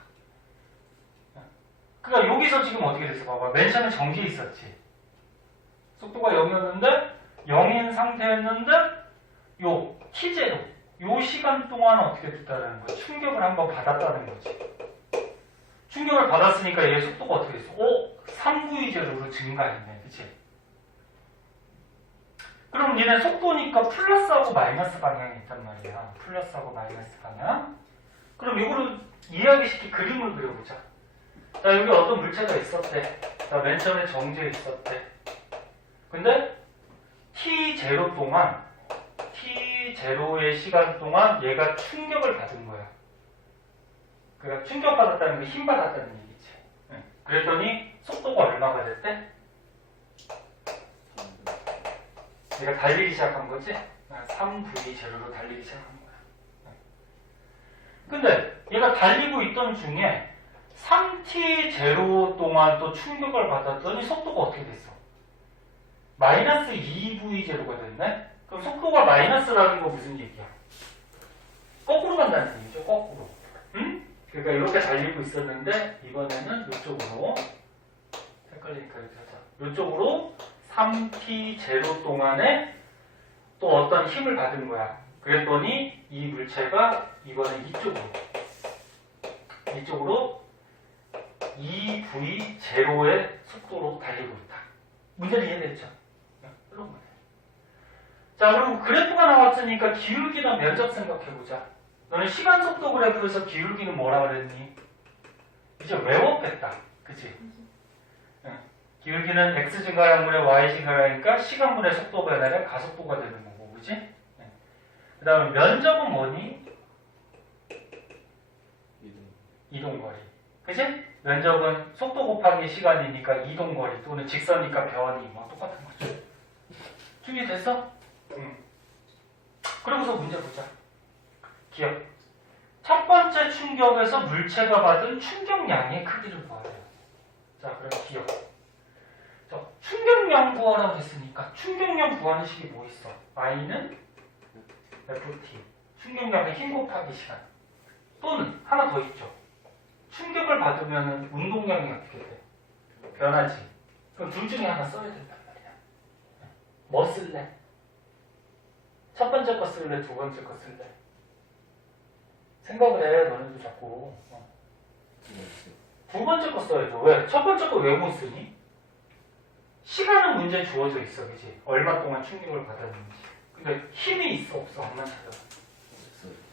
그러니까 여기서 지금 어떻게 됐어? 봐봐. 맨 처음에 정지에 있었지. 속도가 0이었는데 0인 상태였는데 요 t0, 요 시간 동안 어떻게 됐다는 거야? 충격을 한번 받았다는 거지. 충격을 받았으니까 얘 속도가 어떻게 됐어? 3v0로 증가했네. 그치? 그럼 얘는 속도니까 플러스하고 마이너스 방향이 있단 말이야. 플러스하고 마이너스 방향. 그럼 이거를 이해하기 쉽게 그림을 그려보자. 자, 여기 어떤 물체가 있었대. 자, 맨 처음에 정지에 있었대. 근데 t0 동안, t0의 시간 동안 얘가 충격을 받은 거야. 그러니까 충격받았다는 게 힘받았다는 얘기지. 그랬더니 속도가 얼마가 됐대? 얘가 달리기 시작한 거지? 3v0로 달리기 시작한 거야. 근데 얘가 달리고 있던 중에 3t0 동안 또 충격을 받았더니 속도가 어떻게 됐어? 마이너스 2v0가 됐네? 그럼 속도가 마이너스라는 거 무슨 얘기야? 거꾸로 간다는 얘기죠, 거꾸로. 응? 그러니까 이렇게 달리고 있었는데 이번에는 이쪽으로, 헷갈리니까 이렇게 하자. 이쪽으로 3t0 동안에 또 어떤 힘을 받은 거야. 그랬더니 이 물체가 이번에 이쪽으로 2v0의 속도로 달리고 있다. 문제는 이해됐죠? 그런 거예요. 자, 그럼 그래프가 나왔으니까 기울기나 면적 생각해보자. 너는 시간 속도 그래프에서 기울기는 뭐라 그랬니? 이제 외웠겠다. 그치? 기울기는 x 증가량분의 y 증가량이니까 시간분의 속도 변화량 가속도가 되는 거고, 그치? 그 다음에 면적은 뭐니? 이동거리. 그치? 면적은 속도 곱하기 시간이니까 이동거리 또는 직선이니까 변이 뭐 똑같은 거죠. 준비됐어? 응. 그러고서 문제 보자. 기억. 첫 번째 충격에서 물체가 받은 충격량의 크기를 구하래요. 자, 그럼 기억. 자, 충격량 구하라고 했으니까 충격량 구하는 식이 뭐 있어? I는 FT. 충격량의 힘 곱하기 시간. 또는 하나 더 있죠. 충격을 받으면 운동량이 어떻게 돼? 변하지. 그럼 둘 중에 하나 써야 된단 말이야. 뭐 쓸래? 첫 번째 거 쓸래? 두 번째 거 쓸래? 생각을 해, 너네도 자꾸. 두 번째 거 써야죠. 왜? 첫 번째 거 왜 못 쓰니? 시간은 문제에 주어져 있어, 그지? 얼마 동안 충격을 받았는지. 근데 힘이 있어, 없어? 한번 찾아봐.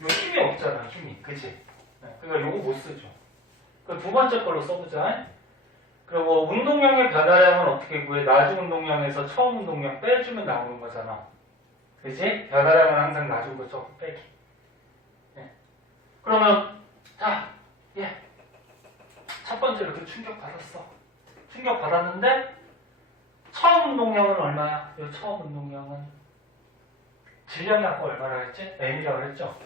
요 힘이 없잖아, 힘이. 그지? 그러니까 요거 못 쓰죠. 그 두 번째 걸로 써보자. 그리고 운동량의 변화량은 어떻게 구해? 나중 운동량에서 처음 운동량 빼주면 나오는 거잖아. 그지? 변화량은 항상 나중 거 조금 빼기. 그러면 자, 첫 번째 이렇게 충격 받았어. 충격 받았는데 처음 운동량은 얼마야? 이 처음 운동량은 질량이 아까 얼마라 했지? m이라고 했죠?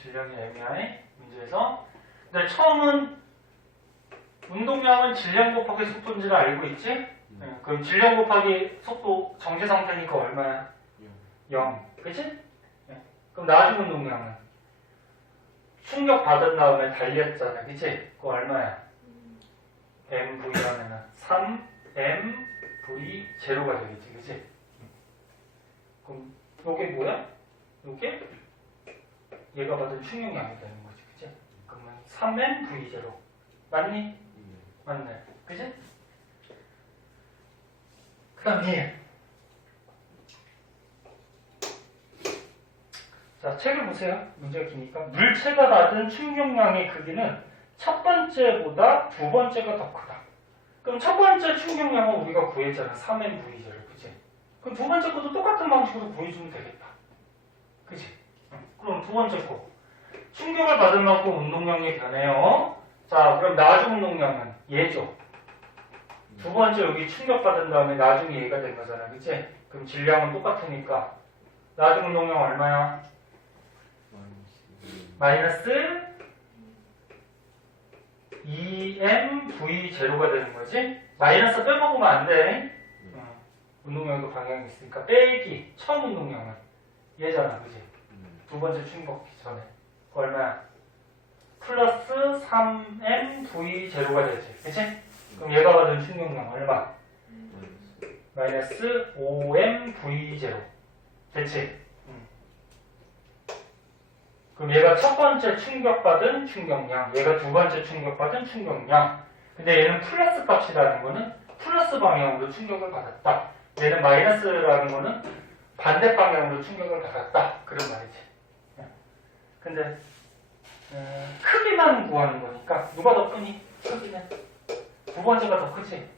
질량이 m이 문제에서. 근데 처음은 운동량은 질량 곱하기 속도인지를 알고 있지? 그럼 질량 곱하기 속도 정지 상태니까 얼마야? 0. 그치? 그럼 나중 운동량은 충격 받은 다음에 달렸잖아. 그치? 그거 얼마야? mv 하면은 3mv0가 되겠지. 그치? 그럼 요게 뭐야? 요게 얘가 받은 충격량이 되는 거지. 그치? 그러면 3mv0 맞니? 맞네. 그치? 그 다음에 자, 책을 보세요. 문제가 기니까. 물체가 받은 충격량의 크기는 첫 번째보다 두 번째가 더 크다. 그럼 첫 번째 충격량은 우리가 구했잖아. 3mv0. 그치? 그럼 두 번째 것도 똑같은 방식으로 구해주면 되겠다. 그치? 그럼 두 번째 거. 충격을 받은 만큼 운동량이 변해요. 자, 그럼 나중 운동량은 얘죠. 두 번째 여기 충격받은 다음에 나중에 얘가 된 거잖아. 그치? 그럼 질량은 똑같으니까 나중 운동량 얼마야? 마이너스 2mv0가 되는 거지? 마이너스 빼먹으면 안 돼. 운동량도 방향이 있으니까 빼기 처음 운동량은 얘잖아. 그치? 두 번째 충격기 전에 얼마야? 플러스 3mv0가 되지. 그치? 그럼 얘가 받은 충격량 얼마? 마이너스 5mv0. 됐지? 그럼 얘가 첫 번째 충격받은 충격량, 얘가 두 번째 충격받은 충격량. 근데 얘는 플러스 값이라는 거는 플러스 방향으로 충격을 받았다. 얘는 마이너스라는 거는 반대 방향으로 충격을 받았다. 그런 말이지. 근데 크기만 구하는 거니까 누가 더 크니? 크기는 두 번째가 더 크지.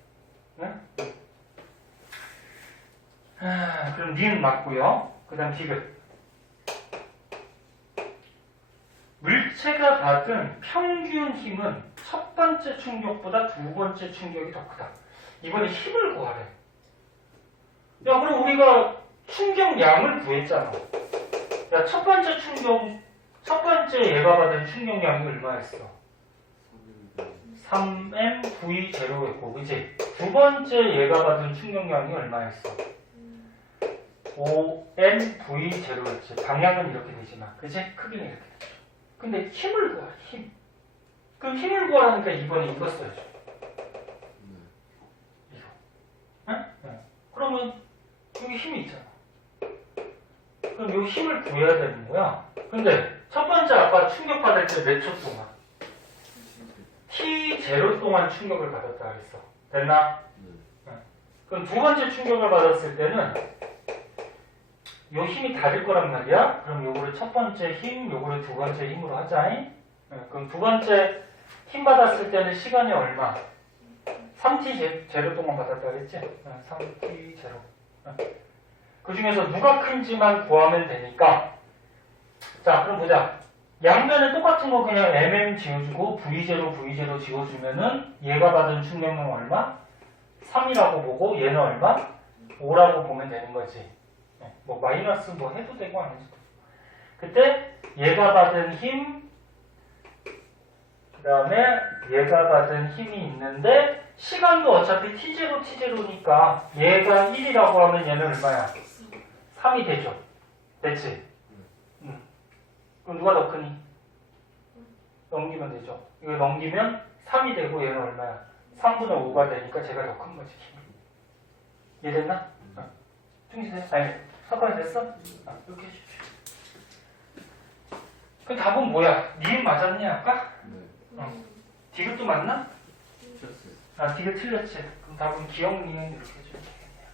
응? 그럼 니은 맞고요. 그 다음 디귿. 물체가 받은 평균 힘은 첫 번째 충격보다 두 번째 충격이 더 크다. 이번에 힘을 구하래. 야, 그럼 우리가 충격량을 구했잖아. 야, 첫 번째 얘가 받은 충격량이 얼마였어? 3mv0였고, 그치? 두 번째 얘가 받은 충격량이 얼마였어? 5mv0였지. 방향은 이렇게 되지만, 그치? 크기는 이렇게 되죠. 근데 힘을 구하래, 힘. 그럼 힘을 구하라니까 이번에 이거 써야죠. 이거. 응? 응. 그러면 여기 힘이 있잖아. 그럼 여기 힘을 구해야 되는 거야. 근데 첫 번째 아까 충격받을 때 몇 초 동안? t0 동안 충격을 받았다 그랬어. 됐나? 응. 그럼 두 번째 충격을 받았을 때는 요 힘이 다를 거란 말이야. 그럼 요거를 첫 번째 힘, 요거를 두 번째 힘으로 하자잉. 그럼 두 번째 힘 받았을 때는 시간이 얼마? 3t0 동안 받았다 그랬지? 3t0. 그 중에서 누가 큰지만 구하면 되니까. 자, 그럼 보자. 양변에 똑같은 거 그냥 mm 지워주고 v0, v0 지워주면은 얘가 받은 충격량 얼마? 3이라고 보고 얘는 얼마? 5라고 보면 되는 거지. 뭐 마이너스 뭐 해도 되고 안 해도 되고. 그때 얘가 받은 힘, 그 다음에 얘가 받은 힘이 있는데 시간도 어차피 t0, t0니까 얘가 1이라고 하면 얘는 얼마야? 3이 되죠. 됐지? 그럼 누가 더 크니? 넘기면 되죠. 이거 넘기면 3이 되고 얘는 얼마야? 3분의 5가 되니까 제가 더 큰 거지. 이해됐나? 충실해? 아니, 사건이 됐어? 이렇게 해주십시오. 그 답은 뭐야? 니은 맞았니 아까? 디귿도 맞나? 디귿 틀렸지. 그럼 답은 기억 니은 이렇게 해주면 되겠네요.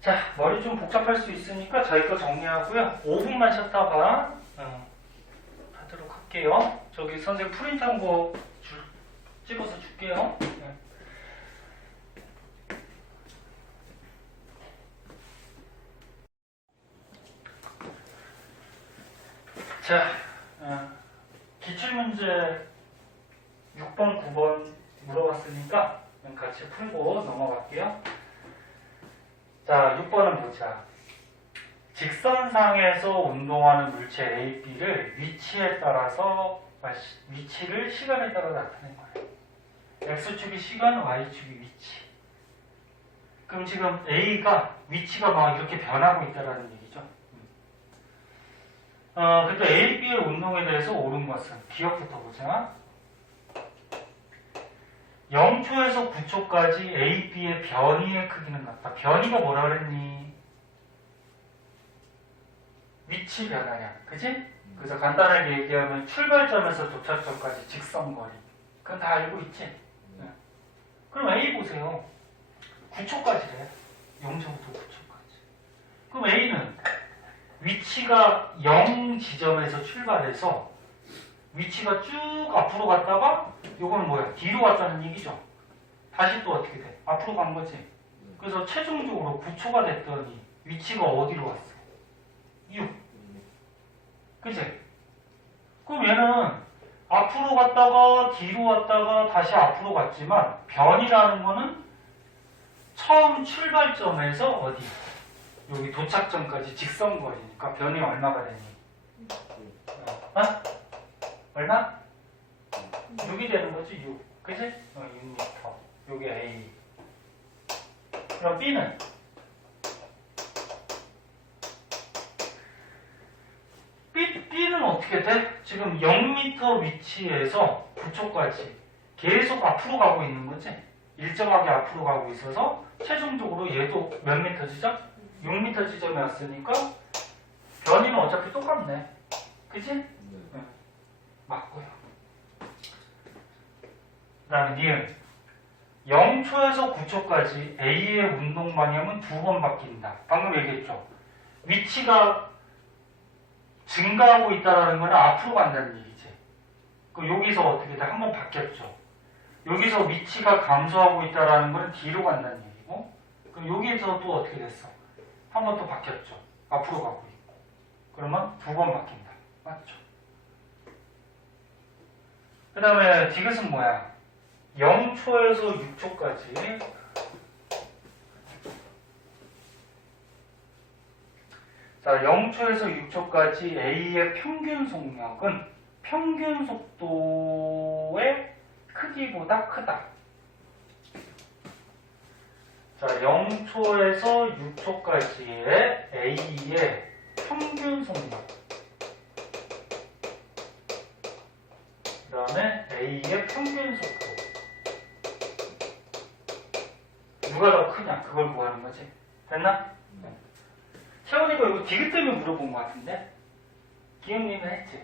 자, 머리 좀 복잡할 수 있으니까 저희 거 정리하고요. 5분만 쉬었다가 하도록 할게요. 저기 선생님 프린트한 거 찍어서 줄게요. 자, 기출문제 6번, 9번 물어봤으니까 같이 풀고 넘어갈게요. 자, 6번은 보자. 직선상에서 운동하는 물체 A, B를 위치에 따라서 위치를 시간에 따라 나타낸 거예요. X축이 시간, Y축이 위치. 그럼 지금 A가 위치가 막 이렇게 변하고 있다는 얘기죠. 그때 A, B의 운동에 대해서 옳은 것은 기억부터 보자. 0초에서 9초까지 A, B의 변이의 크기는 같다. 변이가 뭐라 그랬니? 위치 변화량, 그지? 그래서 간단하게 얘기하면 출발점에서 도착점까지 직선거리. 그건 다 알고 있지? 그럼 A 보세요. 9초까지래. 0초부터 9초까지. 그럼 A는 위치가 0 지점에서 출발해서 위치가 쭉 앞으로 갔다가 요거는 뭐야? 뒤로 갔다는 얘기죠. 다시 또 어떻게 돼? 앞으로 간 거지. 그래서 최종적으로 9초가 됐더니 위치가 어디로 갔어? 6. 그치? 그럼 얘는 앞으로 갔다가 뒤로 갔다가 다시 앞으로 갔지만 변이라는 거는 처음 출발점에서 어디? 여기 도착점까지 직선거리니까 변이 얼마가 되니? 얼마? 6이 되는 거지, 6. 그치? 6m. 여기 A. 그럼 B는? B는 어떻게 어떻게 돼? 지금 0m 위치에서 9초까지 계속 앞으로 가고 있는 거지? 일정하게 앞으로 가고 있어서 최종적으로 얘도 몇 미터 지점? 6m 지점에 왔으니까 변이는 어차피 똑같네. 그치? 응. 맞고요. 그 다음에 니은 0초에서 9초까지 A의 운동 방향은 2번 바뀐다. 방금 얘기했죠. 위치가 증가하고 있다는 건 앞으로 간다는 얘기지. 그 여기서 어떻게 돼? 한번 바뀌었죠. 여기서 위치가 감소하고 있다는 건 뒤로 간다는 얘기고, 그럼 여기에서 또 어떻게 됐어? 한 번 또 바뀌었죠. 앞으로 가고 있고. 그러면 2번 바뀐다. 맞죠? 그 다음에 디귿은 뭐야? 0초에서 6초까지 자, 0초에서 6초까지 A의 평균 속력은 평균 속도의 크기보다 크다. 자, 0초에서 6초까지의 A의 평균 속력. 그 다음에 A의 평균 속도. 누가 더 크냐? 그걸 구하는 거지. 됐나? 채원이가 이거 디귿 때문에 물어본 것 같은데? 기영님은 했지?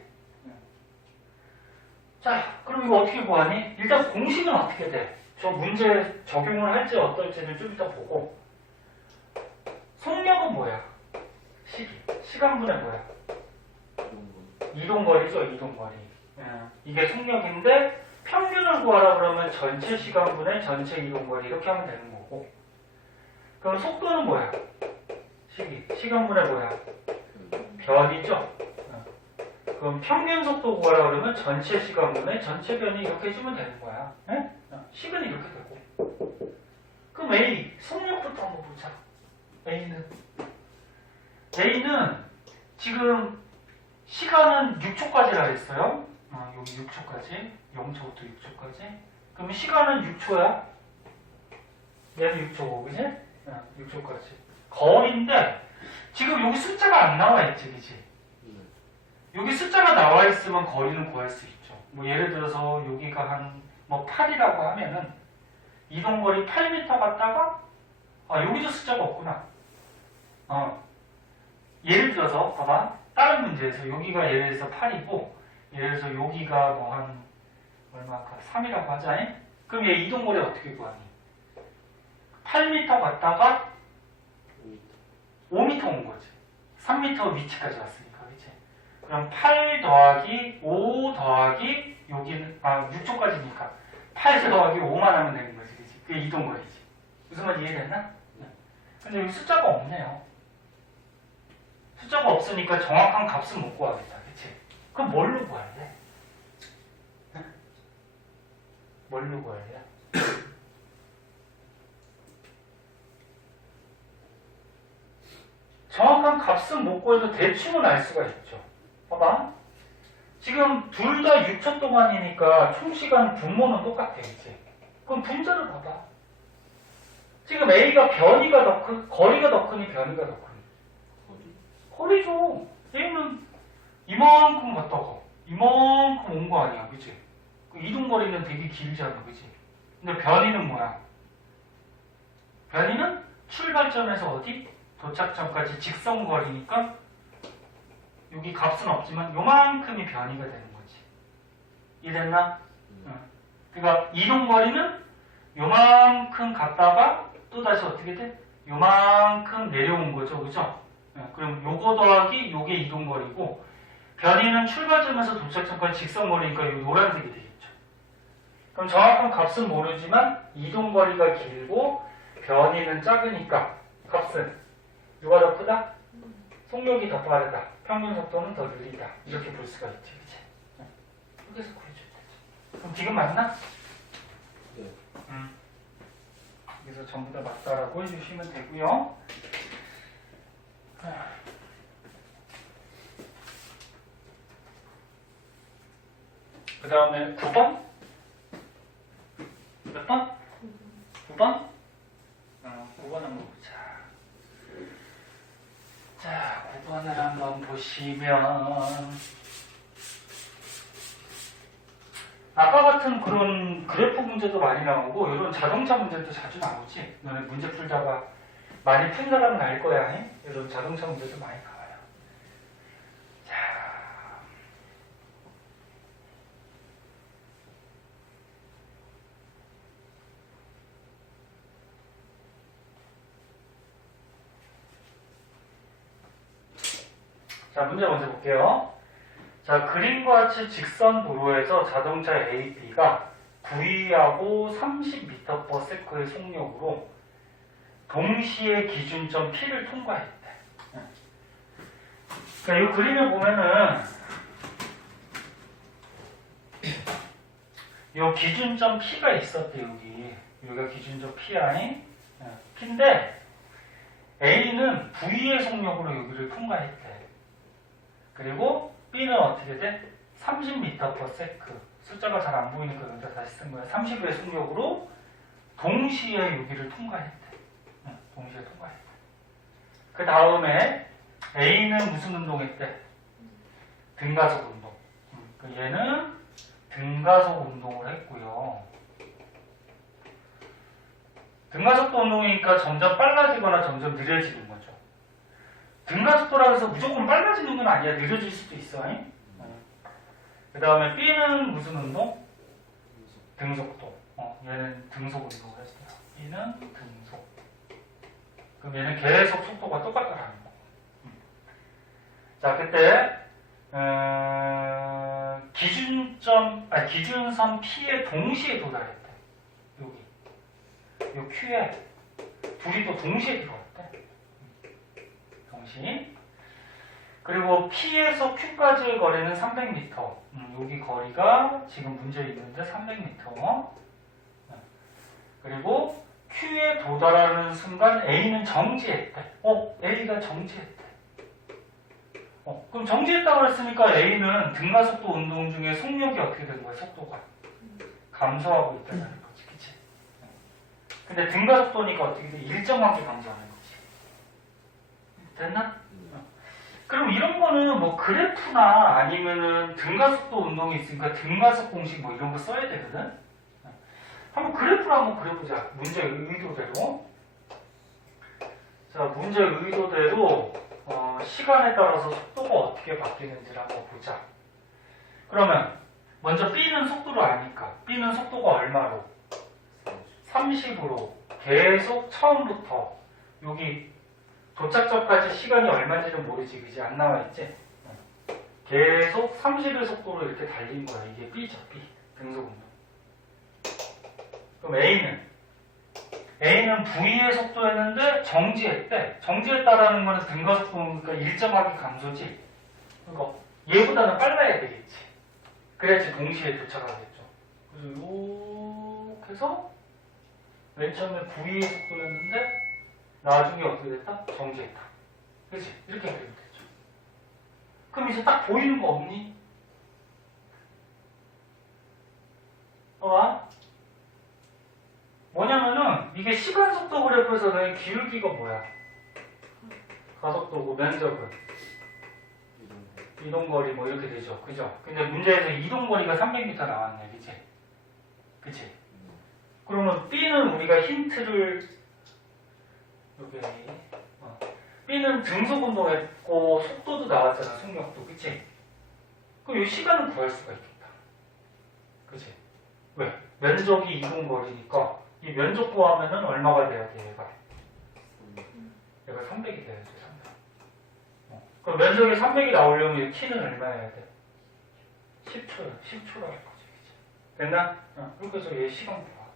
자, 그럼 이거 어떻게 구하니? 일단 공식은 어떻게 돼? 저 문제 적용을 할지 어떨지는 좀 이따 보고. 속력은 뭐야? 시간분의 뭐야? 이동거리죠, 이동거리. 이게 속력인데 평균을 구하라 그러면 전체 시간분의 전체 이동거리 이렇게 하면 되는 거고. 그럼 속도는 뭐야? 시간분의 뭐야? 변이죠? 그럼 평균 속도 구하라 그러면 전체 시간분의 전체 변이 이렇게 해주면 되는 거야. 네? 식은 이렇게 되고. 그럼 A, 속력부터 한번 보자. A는 지금 시간은 6초까지라 했어요. 여기 6초까지. 0초부터 6초까지. 그럼 시간은 6초야. 얘는 6초고, 그지? 6초까지. 거리인데, 지금 여기 숫자가 안 나와 있지, 그지? 여기 숫자가 나와 있으면 거리는 구할 수 있죠. 뭐 예를 들어서 여기가 한 뭐 8이라고 하면은 이동거리 8m 갔다가 여기도 숫자가 없구나. 예를 들어서 봐봐. 다른 문제에서 여기가 예를 들어서 8이고 예를 들어서 여기가 뭐 한 얼마까 3이라고 하자. 그럼 얘 이동거리 어떻게 구하니? 8m 갔다가 5m 온 거지. 3m 위치까지 왔으니까, 그치? 그럼 8 더하기 5 더하기 여기는 6초까지니까 8 더하기 5만 하면 되는 거지, 그치? 그게 이동거리지. 무슨 말 이해됐나? 근데 여기 숫자가 없네요. 숫자가 없으니까 정확한 값은 못 구하겠다, 그치? 그럼 뭘로 구할래? 뭘로 구할래? 정확한 값은 못 구해도 대충은 알 수가 있죠. 봐봐. 지금 둘 다 6초 동안이니까 총 시간 분모는 똑같아, 이제. 그럼 분자를 봐봐. 지금 A가 변이가 더 거리가 더 크니 변이가 더 크니? 거리죠. A는 이만큼 갔다가 이만큼 온 거 아니야, 그치? 그 이동거리는 되게 길잖아, 그치? 근데 변이는 뭐야? 변이는 출발점에서 어디? 도착점까지 직선거리니까 여기 값은 없지만 요만큼이 변이가 되는 거지. 이해됐나? 그러니까 이동거리는 요만큼 갔다가 또다시 어떻게 돼? 요만큼 내려온 거죠. 그죠? 그럼 요거 더하기 요게 이동거리고 변이는 출발점에서 도착점까지 직선거리니까 요 노란색이 되겠죠. 그럼 정확한 값은 모르지만 이동거리가 길고 변이는 작으니까 값은 누가 더 크다? 속력이 더 빠르다. 평균 속도는 더 느리다. 이렇게 볼 수가 있지, 그치? 이렇게 해서 구해줘야 되죠. 그럼 지금 맞나? 네. 그래서 전부 다 맞다라고 해주시면 되고요. 그 다음에 9번? 몇 번? 9번? 9번 한번 보자. 자, 9번을 한번 보시면 아까 같은 그런 그래프 문제도 많이 나오고 이런 자동차 문제도 자주 나오지. 너네 문제 풀다가 많이 푼 사람은 알 거야. 잉? 이런 자동차 문제도 많이 나와요. 자, 문제 먼저 볼게요. 자, 그림과 같이 직선 도로에서 자동차 A, B가 V하고 30m/s의 속력으로 동시에 기준점 P를 통과했대. 그러니까 이 그림을 보면은 이 기준점 P가 있었대. 여기가 기준점 P야. P인데 A는 V의 속력으로 여기를 통과했대. 그리고 B는 어떻게 돼? 30m/s. 숫자가 잘 안 보이니까 여기다 다시 쓴 거야. 30의 속력으로 동시에 여기를 통과했대. 동시에 통과했대. 그 다음에 A는 무슨 운동했대? 등가속 운동. 얘는 등가속 운동을 했고요. 등가속도 운동이니까 점점 빨라지거나 점점 느려지는 거죠. 등가속도라고 해서 무조건 빨라지는 건 아니야. 느려질 수도 있어. 그 다음에 B는 무슨 운동? 등속도. 얘는 등속 운동을 했어요. B는 등속. 그럼 얘는 계속 속도가 똑같다라는 거. 자, 그때 기준선 P에 동시에 도달했대. 요 Q에 둘이 또 동시에 들어왔대. 동시. 그리고 P에서 Q까지의 거리는 300m. 여기 거리가 지금 문제에 있는데 300m. 그리고 Q에 도달하는 순간 A는 정지했대. A가 정지했대. 그럼 정지했다고 했으니까 A는 등가속도 운동 중에 속력이 어떻게 된 거야? 속도가 감소하고 있다는 거지. 그치? 근데 등가속도니까 어떻게 돼? 일정하게 감소하는 거지. 됐나? 그럼 이런 거는 뭐 그래프나 아니면은 등가속도 운동이 있으니까 등가속 공식 뭐 이런 거 써야 되거든? 한번 그래프를 한번 그려보자. 문제 의도대로. 자, 문제 의도대로 시간에 따라서 속도가 어떻게 바뀌는지를 한번 보자. 그러면 먼저 B는 속도를 아니까 B는 속도가 얼마로? 30으로 계속 처음부터 여기 도착 전까지 시간이 얼마인지는 모르지. 그지? 안 나와있지? 계속 30의 속도로 이렇게 달린 거야. 이게 B죠. B. 등속운동. 그럼 A는 V의 속도였는데 정지했대. 정지했다라는 거는 등가속도니까 일정하게 감소지. 그러니까 얘보다는 빨라야 되겠지. 그래야지 동시에 도착하겠죠. 그래서 이렇게 해서 맨 처음에 V의 속도였는데 나중에 어떻게 됐다? 정지했다. 그치? 이렇게 그리면 되죠. 그럼 이제 딱 보이는 거 없니? 뭐냐면은 이게 시간 속도 그래프에서는 기울기가 뭐야? 가속도고 면적은 이동거리 뭐 이렇게 되죠. 그죠? 근데 문제에서 이동거리가 300m 나왔네. 그치? 그치? 그러면 B는 우리가 힌트를 여기 B는 등속 운동했고 속도도 나왔잖아. 속력도. 그치? 그럼 이 시간은 구할 수가 있겠다. 그치? 왜? 면적이 이동거리니까 이 면적 구하면은 얼마가 돼야 돼? 얘가 300이 돼야지. 300. 그럼 면적이 300이 나오려면 이 t는 얼마여야 돼? 10초야. 10초라는 거지. 그치? 됐나? 이렇게 해서 얘 시간 구하.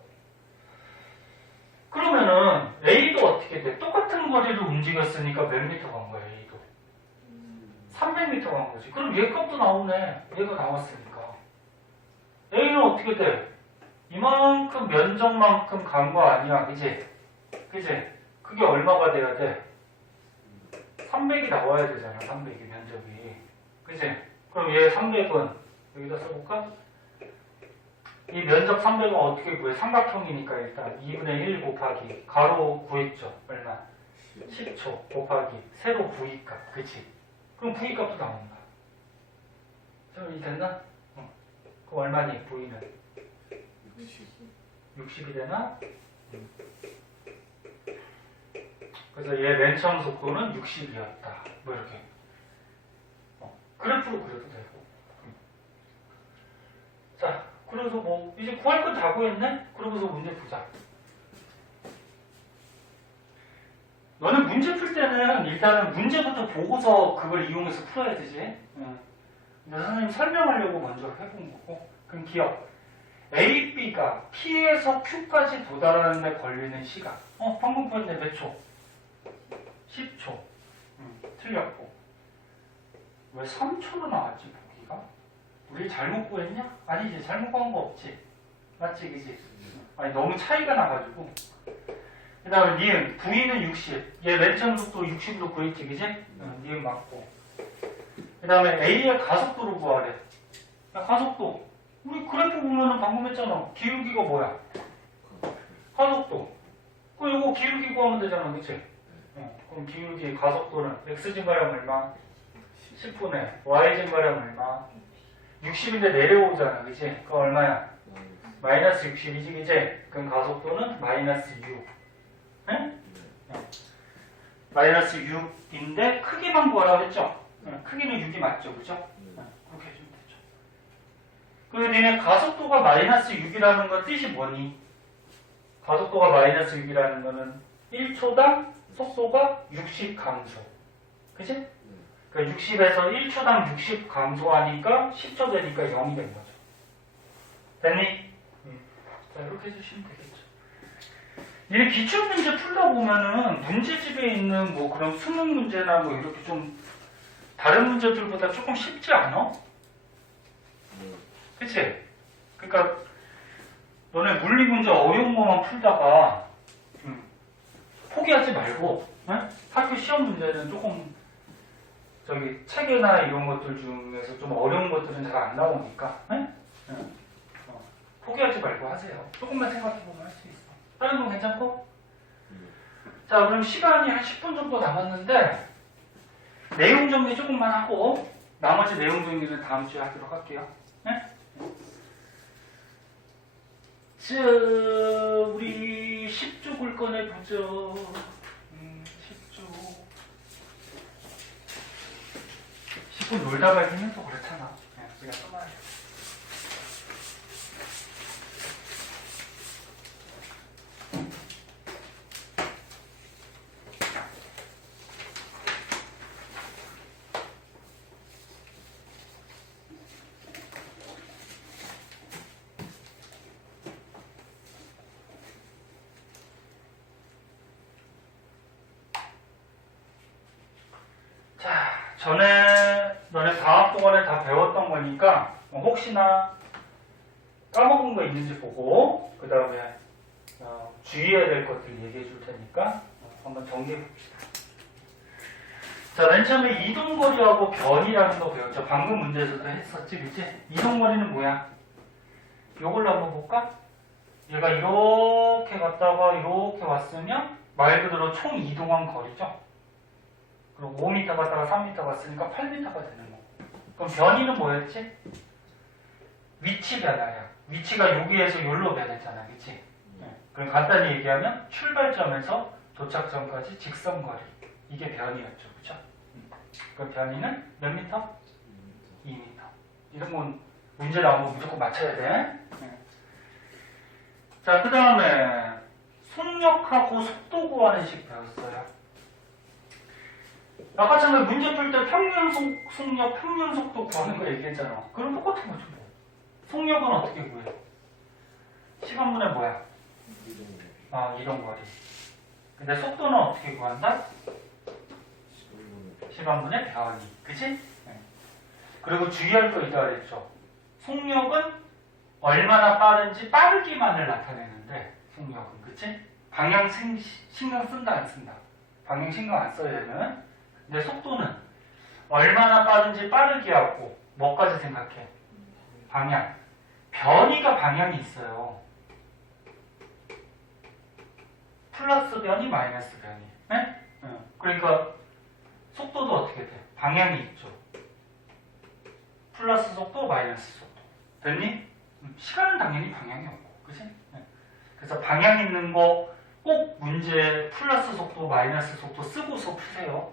그러면은 A도 어떻게 돼? 똑같은 거리를 움직였으니까 몇 미터 간 거야, A도? 300m 간 거지. 그럼 얘 값도 나오네. 얘가 나왔으니까. A는 어떻게 돼? 이만큼 면적만큼 간 거 아니야. 그지? 그지? 그게 얼마가 돼야 돼? 300이 나와야 되잖아. 300이 면적이. 그지? 그럼 얘 300은 여기다 써볼까? 이 면적 300은 어떻게 구해? 삼각형이니까 일단 2분의 1 곱하기 가로 구했죠. 얼마? 10초 곱하기 세로 V값. 그치? 그럼 V값도 나온다. 자, 이 됐나? 그 얼마니? V는 60이 되나? 그래서 얘 맨 처음 속도는 60이었다. 뭐 이렇게 그래프로 그려도 되고. 자, 그래서 뭐 이제 구할 건 다 구했네? 그러고서 문제 보자. 너는 문제 풀 때는 일단은 문제부터 보고서 그걸 이용해서 풀어야 되지. 근데 선생님 설명하려고 먼저 해본 거고. 그럼 기억. A, B가 P에서 Q까지 도달하는 데 걸리는 시간. 방금 보였네. 몇 초? 10초. 틀렸고. 왜 3초로 나왔지, 보기가? 우리 잘못 구했냐? 아니지, 잘못 구한 거 없지. 맞지, 그지? 아니, 너무 차이가 나가지고. 그 다음에 니은, V는 60. 얘 맨 처음 속도 60으로 구했지, 그지? 니은 맞고. 그 다음에 A의 가속도를 구하래. 야, 가속도. 우리 그래프 보면은 방금 했잖아. 기울기가 뭐야? 가속도. 그럼 이거 기울기 구하면 되잖아, 그치? 그럼 기울기 가속도는 X증가량 얼마? 10분의 Y증가량 얼마? 60인데 내려오잖아, 그치? 그거 얼마야? 마이너스 60이지, 그치? 그럼 가속도는 마이너스 6. 응? 마이너스 6인데 크기만 구하라고 했죠? 크기는 6이 맞죠, 그죠? 그렇게 해주면 되죠. 그리고 니네 가속도가 마이너스 6이라는 건 뜻이 뭐니? 가속도가 마이너스 6이라는 거는 1초당 속도가 60 감소. 그치? 그러니까 60에서 1초당 60 감소하니까 10초 되니까 0이 된 거죠. 됐니? 자, 이렇게 해주시면 되겠죠. 이 기출문제 풀다 보면은 문제집에 있는 뭐 그런 수능 문제나 뭐 이렇게 좀 다른 문제들보다 조금 쉽지 않아? 그치? 그러니까 너네 물리 문제 어려운 것만 풀다가 포기하지 말고 학교 시험 문제는 조금 저기 책이나 이런 것들 중에서 좀 어려운 것들은 잘 안 나오니까 포기하지 말고 하세요. 조금만 생각해보면 할 수 있어. 다른 건 괜찮고? 자, 그럼 시간이 한 10분 정도 남았는데 내용 정리 조금만 하고 나머지 내용 정리는 다음 주에 하도록 할게요. 네? 자, 우리 10쪽을 꺼내보죠. 10쪽. 10분 놀다가 힘은 또 그렇잖아. 그냥 써놔야 돼. 전에 너네 방학 동안에 다 배웠던 거니까 혹시나 까먹은 거 있는지 보고 그 다음에 주의해야 될 것들 얘기해 줄 테니까 한번 정리해 봅시다. 자, 맨 처음에 이동거리하고 변이라는 거 배웠죠. 방금 문제에서도 했었지, 그치? 이동거리는 뭐야? 요걸로 한번 볼까? 얘가 이렇게 갔다가 이렇게 왔으면 말 그대로 총 이동한 거리죠. 그리고 5m 갔다가 3m 갔으니까 8m가 되는 거고. 그럼 변이는 뭐였지? 위치 변화야. 위치가 여기에서 여기로 변했잖아, 그치? 그럼 간단히 얘기하면 출발점에서 도착점까지 직선거리. 이게 변이였죠, 그쵸? 그럼 변이는 몇 미터? 2m. 이런 건 문제 나오면 무조건 맞춰야 돼. 자, 그 다음에 속력하고 속도 구하는 식 배웠어요. 아까 전에 문제 풀 때 평균 속력, 평균 속도 구하는 거 얘기했잖아. 그럼 똑같은 거죠, 뭐. 속력은 어떻게 구해? 시간분의 뭐야? 이동거리. 근데 속도는 어떻게 구한다? 시간분의 변이. 그치? 그리고 주의할 거 있다 그랬죠. 속력은 얼마나 빠른지 빠르기만을 나타내는데, 속력은. 그치? 방향 신경 쓴다, 안 쓴다? 방향 신경 안 써야 되는. 근데 속도는 얼마나 빠른지 빠르게 하고 뭐까지 생각해? 방향. 변이가 방향이 있어요. 플러스 변이, 마이너스 변이. 네? 그러니까 속도도 어떻게 돼? 방향이 있죠. 플러스 속도, 마이너스 속도. 됐니? 시간은 당연히 방향이 없고, 그치? 네. 그래서 방향 있는 거 꼭 문제 플러스 속도, 마이너스 속도 쓰고서 푸세요.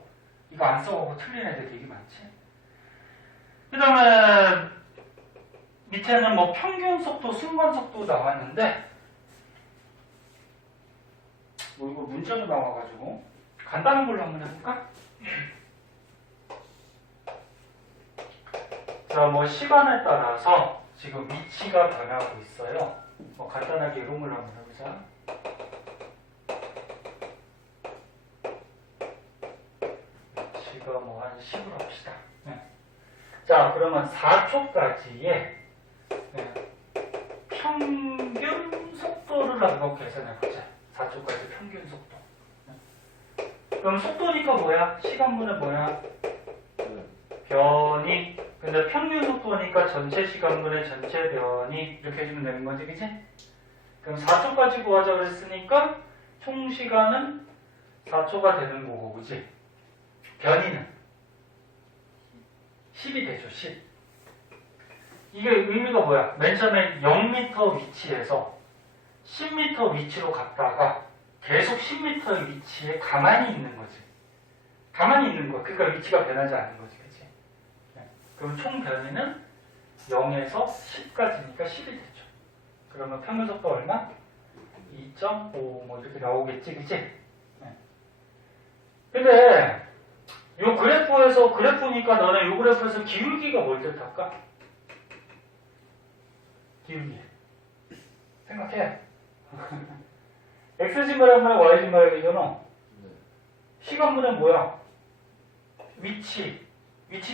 이거 안 써보고 틀린 애들 되게 많지? 그 다음에 밑에는 뭐 평균 속도, 순간 속도 나왔는데 뭐 이거 문자로 나와가지고 간단한 걸로 한번 해볼까? 자, 뭐 시간에 따라서 지금 위치가 변하고 있어요. 뭐 간단하게 이런 걸로 한번 해보자. 위치가 뭐 한 10으로 합시다. 네. 자, 그러면 4초까지의 평균 속도를 한번 계산해보자. 4초까지 평균 속도. 그럼 속도니까 뭐야? 시간분의 뭐야? 변이. 근데 평균 속도니까 전체 시간분의 전체 변이. 이렇게 해주면 되는 거지, 그치? 그럼 4초까지 구하자 그랬으니까 총 시간은 4초가 되는 거고, 그치? 변이는 10이 되죠, 10. 이게 의미가 뭐야? 맨 처음에 0m 위치에서 10m 위치로 갔다가 계속 10m의 위치에 가만히 있는 거지. 가만히 있는 거. 그러니까 위치가 변하지 않는 거지. 그치? 네. 그럼 총 변이는 0에서 10까지니까 10이 되죠. 그러면 평균 속도 얼마? 2.5 뭐 이렇게 나오겠지. 그치? 네. 근데 요 그래프니까 너네 요 그래프에서 기울기가 뭘 뜻할까? 기울기. 생각해. X진거랑 Y진거랑 이거는 시간분의 뭐야? 위치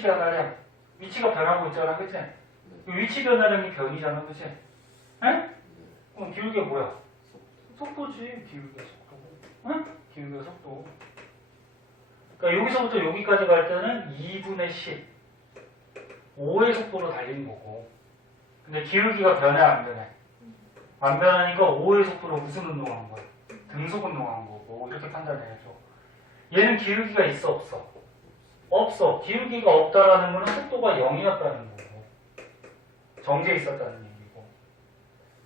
변화량. 위치가 변하고 있잖아, 그치? 위치 변화량이 변이잖아, 그치? 에? 그럼 기울기가 뭐야? 속도지, 기울기가 속도. 응? 기울기가 속도. 그러니까 여기서부터 여기까지 갈 때는 2분의 10. 5의 속도로 달리는 거고. 근데 기울기가 변해, 안 변해? 안 변하니까 5의 속도로 무슨 운동하는 거야? 등속 운동하는 거고. 이렇게 판단해야죠. 얘는 기울기가 있어, 없어? 없어. 기울기가 없다라는 거는 속도가 0이었다는 거고. 정지해 있었다는 얘기고.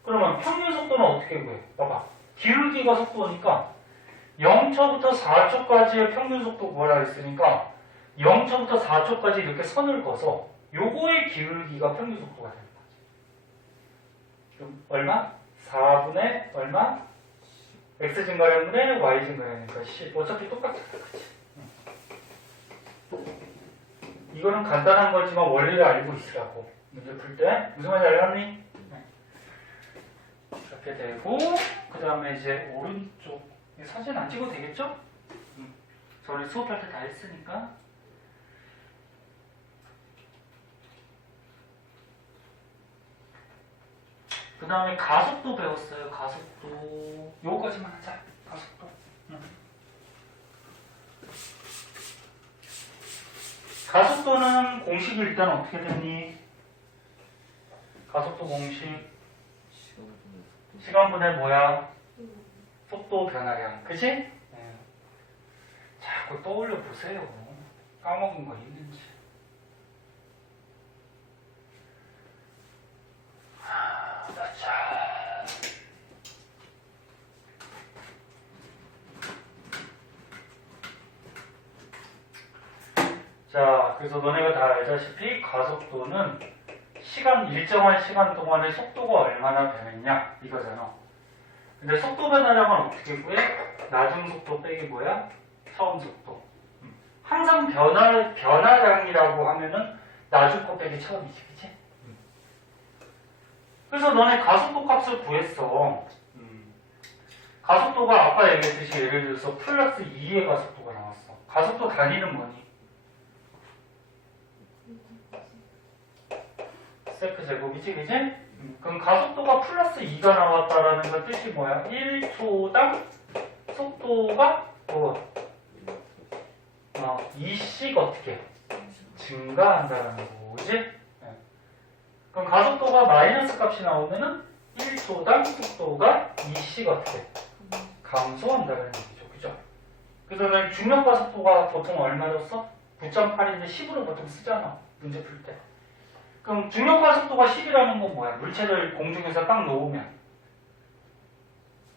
그러면 평균 속도는 어떻게 구해? 봐봐. 기울기가 속도니까 0초부터 4초까지의 평균 속도 구하라 했으니까 0초부터 4초까지 이렇게 선을 그어서 요거의 기울기가 평균 속도가 되는 거지. 그럼 얼마? 4분의 얼마? X 증가량분의 Y 증가량이니까 10. 어차피 똑같아. 그치? 이거는 간단한 거지만 원리를 알고 있으라고. 문제 풀 때. 무슨 말인지 알겠니? 이렇게 되고, 그 다음에 이제 오른쪽. 사진 안 찍어도 되겠죠? 저는 수업할 때 다 했으니까. 그 다음에 가속도 배웠어요. 가속도. 요거까지만 하자. 가속도. 가속도는 공식이 일단 어떻게 되니? 가속도 공식. 시간분의 뭐야? 속도 변화량. 그치? 네. 자꾸 떠올려 보세요. 까먹은 거 있는지. 자, 그래서 너네가 다 알다시피 가속도는 일정한 시간 동안의 속도가 얼마나 변했냐 이거잖아. 근데 속도 변화량은 어떻게 구해? 나중 속도 빼기 뭐야? 처음 속도. 항상 변화량이라고 하면은 나중 거 빼기 처음이지, 그치? 그래서 너네 가속도 값을 구했어. 가속도가 아까 얘기했듯이 예를 들어서 플러스 2의 가속도가 나왔어. 가속도 단위는 뭐니? 세크 제곱이지, 그지? 그럼 가속도가 플러스 2가 나왔다라는 건 뜻이 뭐야? 1초당 속도가 뭐? 2씩 어떻게? 증가한다라는 거고, 그지? 네. 그럼 가속도가 마이너스 값이 나오면은 1초당 속도가 2씩 어떻게? 감소한다는 얘기죠, 그죠? 그래서 중력 가속도가 보통 얼마 줬어? 9.8인데 10으로 보통 쓰잖아, 문제 풀 때. 그럼 중력가속도가 10이라는 건 뭐야? 물체를 공중에서 딱 놓으면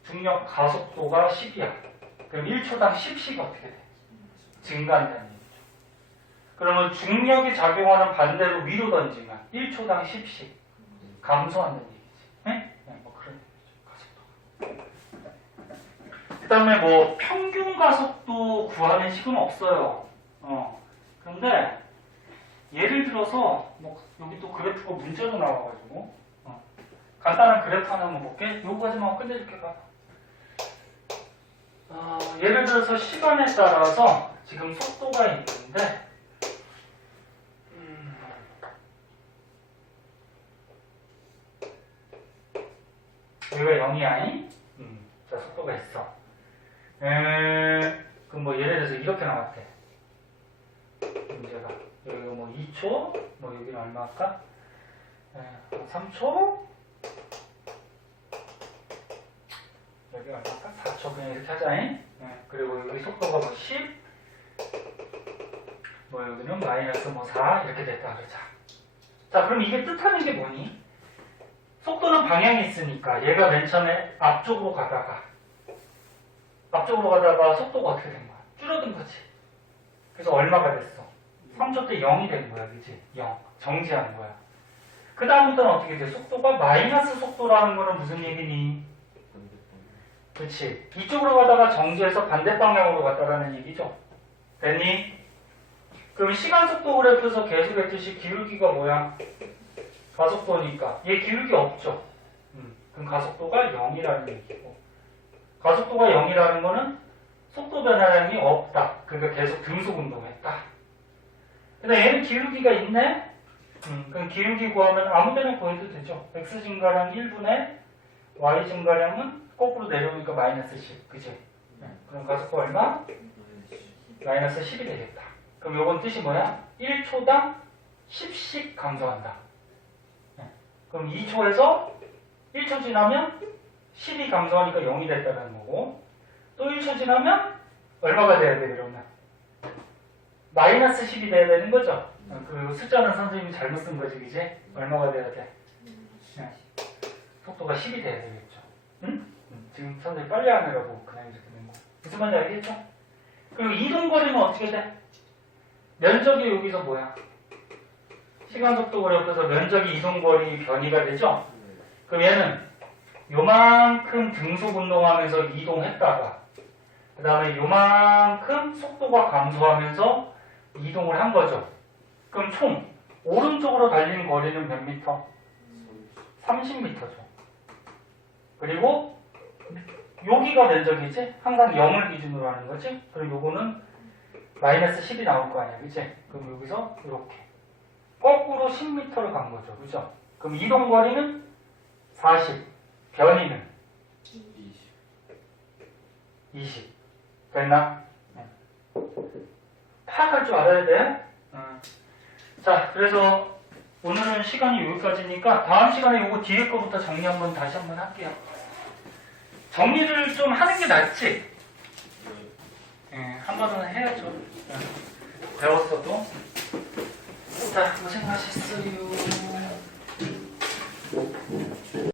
중력가속도가 10이야. 그럼 1초당 10씩 어떻게 돼? 증가한다는 얘기죠. 그러면 중력이 작용하는 반대로 위로 던지면 1초당 10씩 감소한다는 얘기지. 네? 뭐 그런 얘기죠. 가속도. 그 다음에 뭐 평균 가속도 구하는 식은 없어요. 그런데 예를 들어서 뭐 여기 또 그래프가 문제로 나와가지고 간단한 그래프 하나 한번 볼게. 요거까지만 끝내줄게. 봐. 예를 들어서 시간에 따라서 지금 속도가 있는데 여기가 0이야. 자, 속도가 있어. 그럼 뭐 예를 들어서 이렇게 나왔대. 문제가. 여기가 뭐 2초, 뭐 여기는 얼마 할까? 3초, 여기 얼마 할까? 4초 그냥 이렇게 하자. 그리고 여기 속도가 뭐 10, 뭐 여기는 마이너스 뭐 4 이렇게 됐다 그러자. 자, 그럼 이게 뜻하는 게 뭐니? 속도는 방향이 있으니까 얘가 맨 처음에 앞쪽으로 가다가 속도가 어떻게 된 거야? 줄어든 거지. 그래서 얼마가 됐어? 3초 때 0이 된 거야, 그치? 0. 정지한 거야. 그 다음부터는 어떻게 돼? 속도가 마이너스 속도라는 거는 무슨 얘기니? 그치? 이쪽으로 가다가 정지해서 반대 방향으로 갔다라는 얘기죠. 됐니? 그럼 시간 속도 그래프에서 계속 했듯이 기울기가 뭐야? 가속도니까 얘 기울기 없죠. 그럼 가속도가 0이라는 얘기고, 가속도가 0이라는 거는 속도 변화량이 없다. 그러니까 계속 등속 운동했다. 근데 얘는 기울기가 있네? 그럼 기울기 구하면 아무 데나 구해도 되죠. x 증가량 1분의 y 증가량은 거꾸로 내려오니까 마이너스 10. 그치? 그럼 가속도 얼마? 마이너스 10이 되겠다. 그럼 요건 뜻이 뭐야? 1초당 10씩 감소한다. 그럼 2초에서 1초 지나면 10이 감소하니까 0이 됐다는 거고, 또 1초 지나면 얼마가 돼야 돼, 그러면? 마이너스 10이 돼야 되는 거죠? 그 숫자는 선생님이 잘못 쓴 거지, 그지? 얼마가 돼야 돼? 속도가 10이 돼야 되겠죠. 응? 지금 선생님 빨리 하느라고 그냥 이렇게 된 거. 무슨 말인지 알겠죠? 그리고 이동거리는 어떻게 돼? 면적이 여기서 뭐야? 시간 속도 그래프에서 면적이 이동거리 변이가 되죠? 그럼 얘는 요만큼 등속 운동하면서 이동했다가 그 다음에 요만큼 속도가 감소하면서 이동을 한 거죠. 그럼 총 오른쪽으로 달리는 거리는 몇 미터? 30m죠. 그리고 여기가 면적이지? 항상 0을 기준으로 하는 거지? 그럼 요거는 마이너스 10이 나올 거 아니야, 그치? 그럼 여기서 이렇게 거꾸로 10m를 간 거죠, 그죠? 그럼 이동거리는 40, 변이는 20. 됐나? 파악할 줄 알아야 돼. 자, 그래서 오늘은 시간이 여기까지니까 다음 시간에 요거 뒤에 거부터 정리 한번 다시 한번 할게요. 정리를 좀 하는 게 낫지? 한 번은 해야죠. 배웠어도. 자, 고생하셨어요.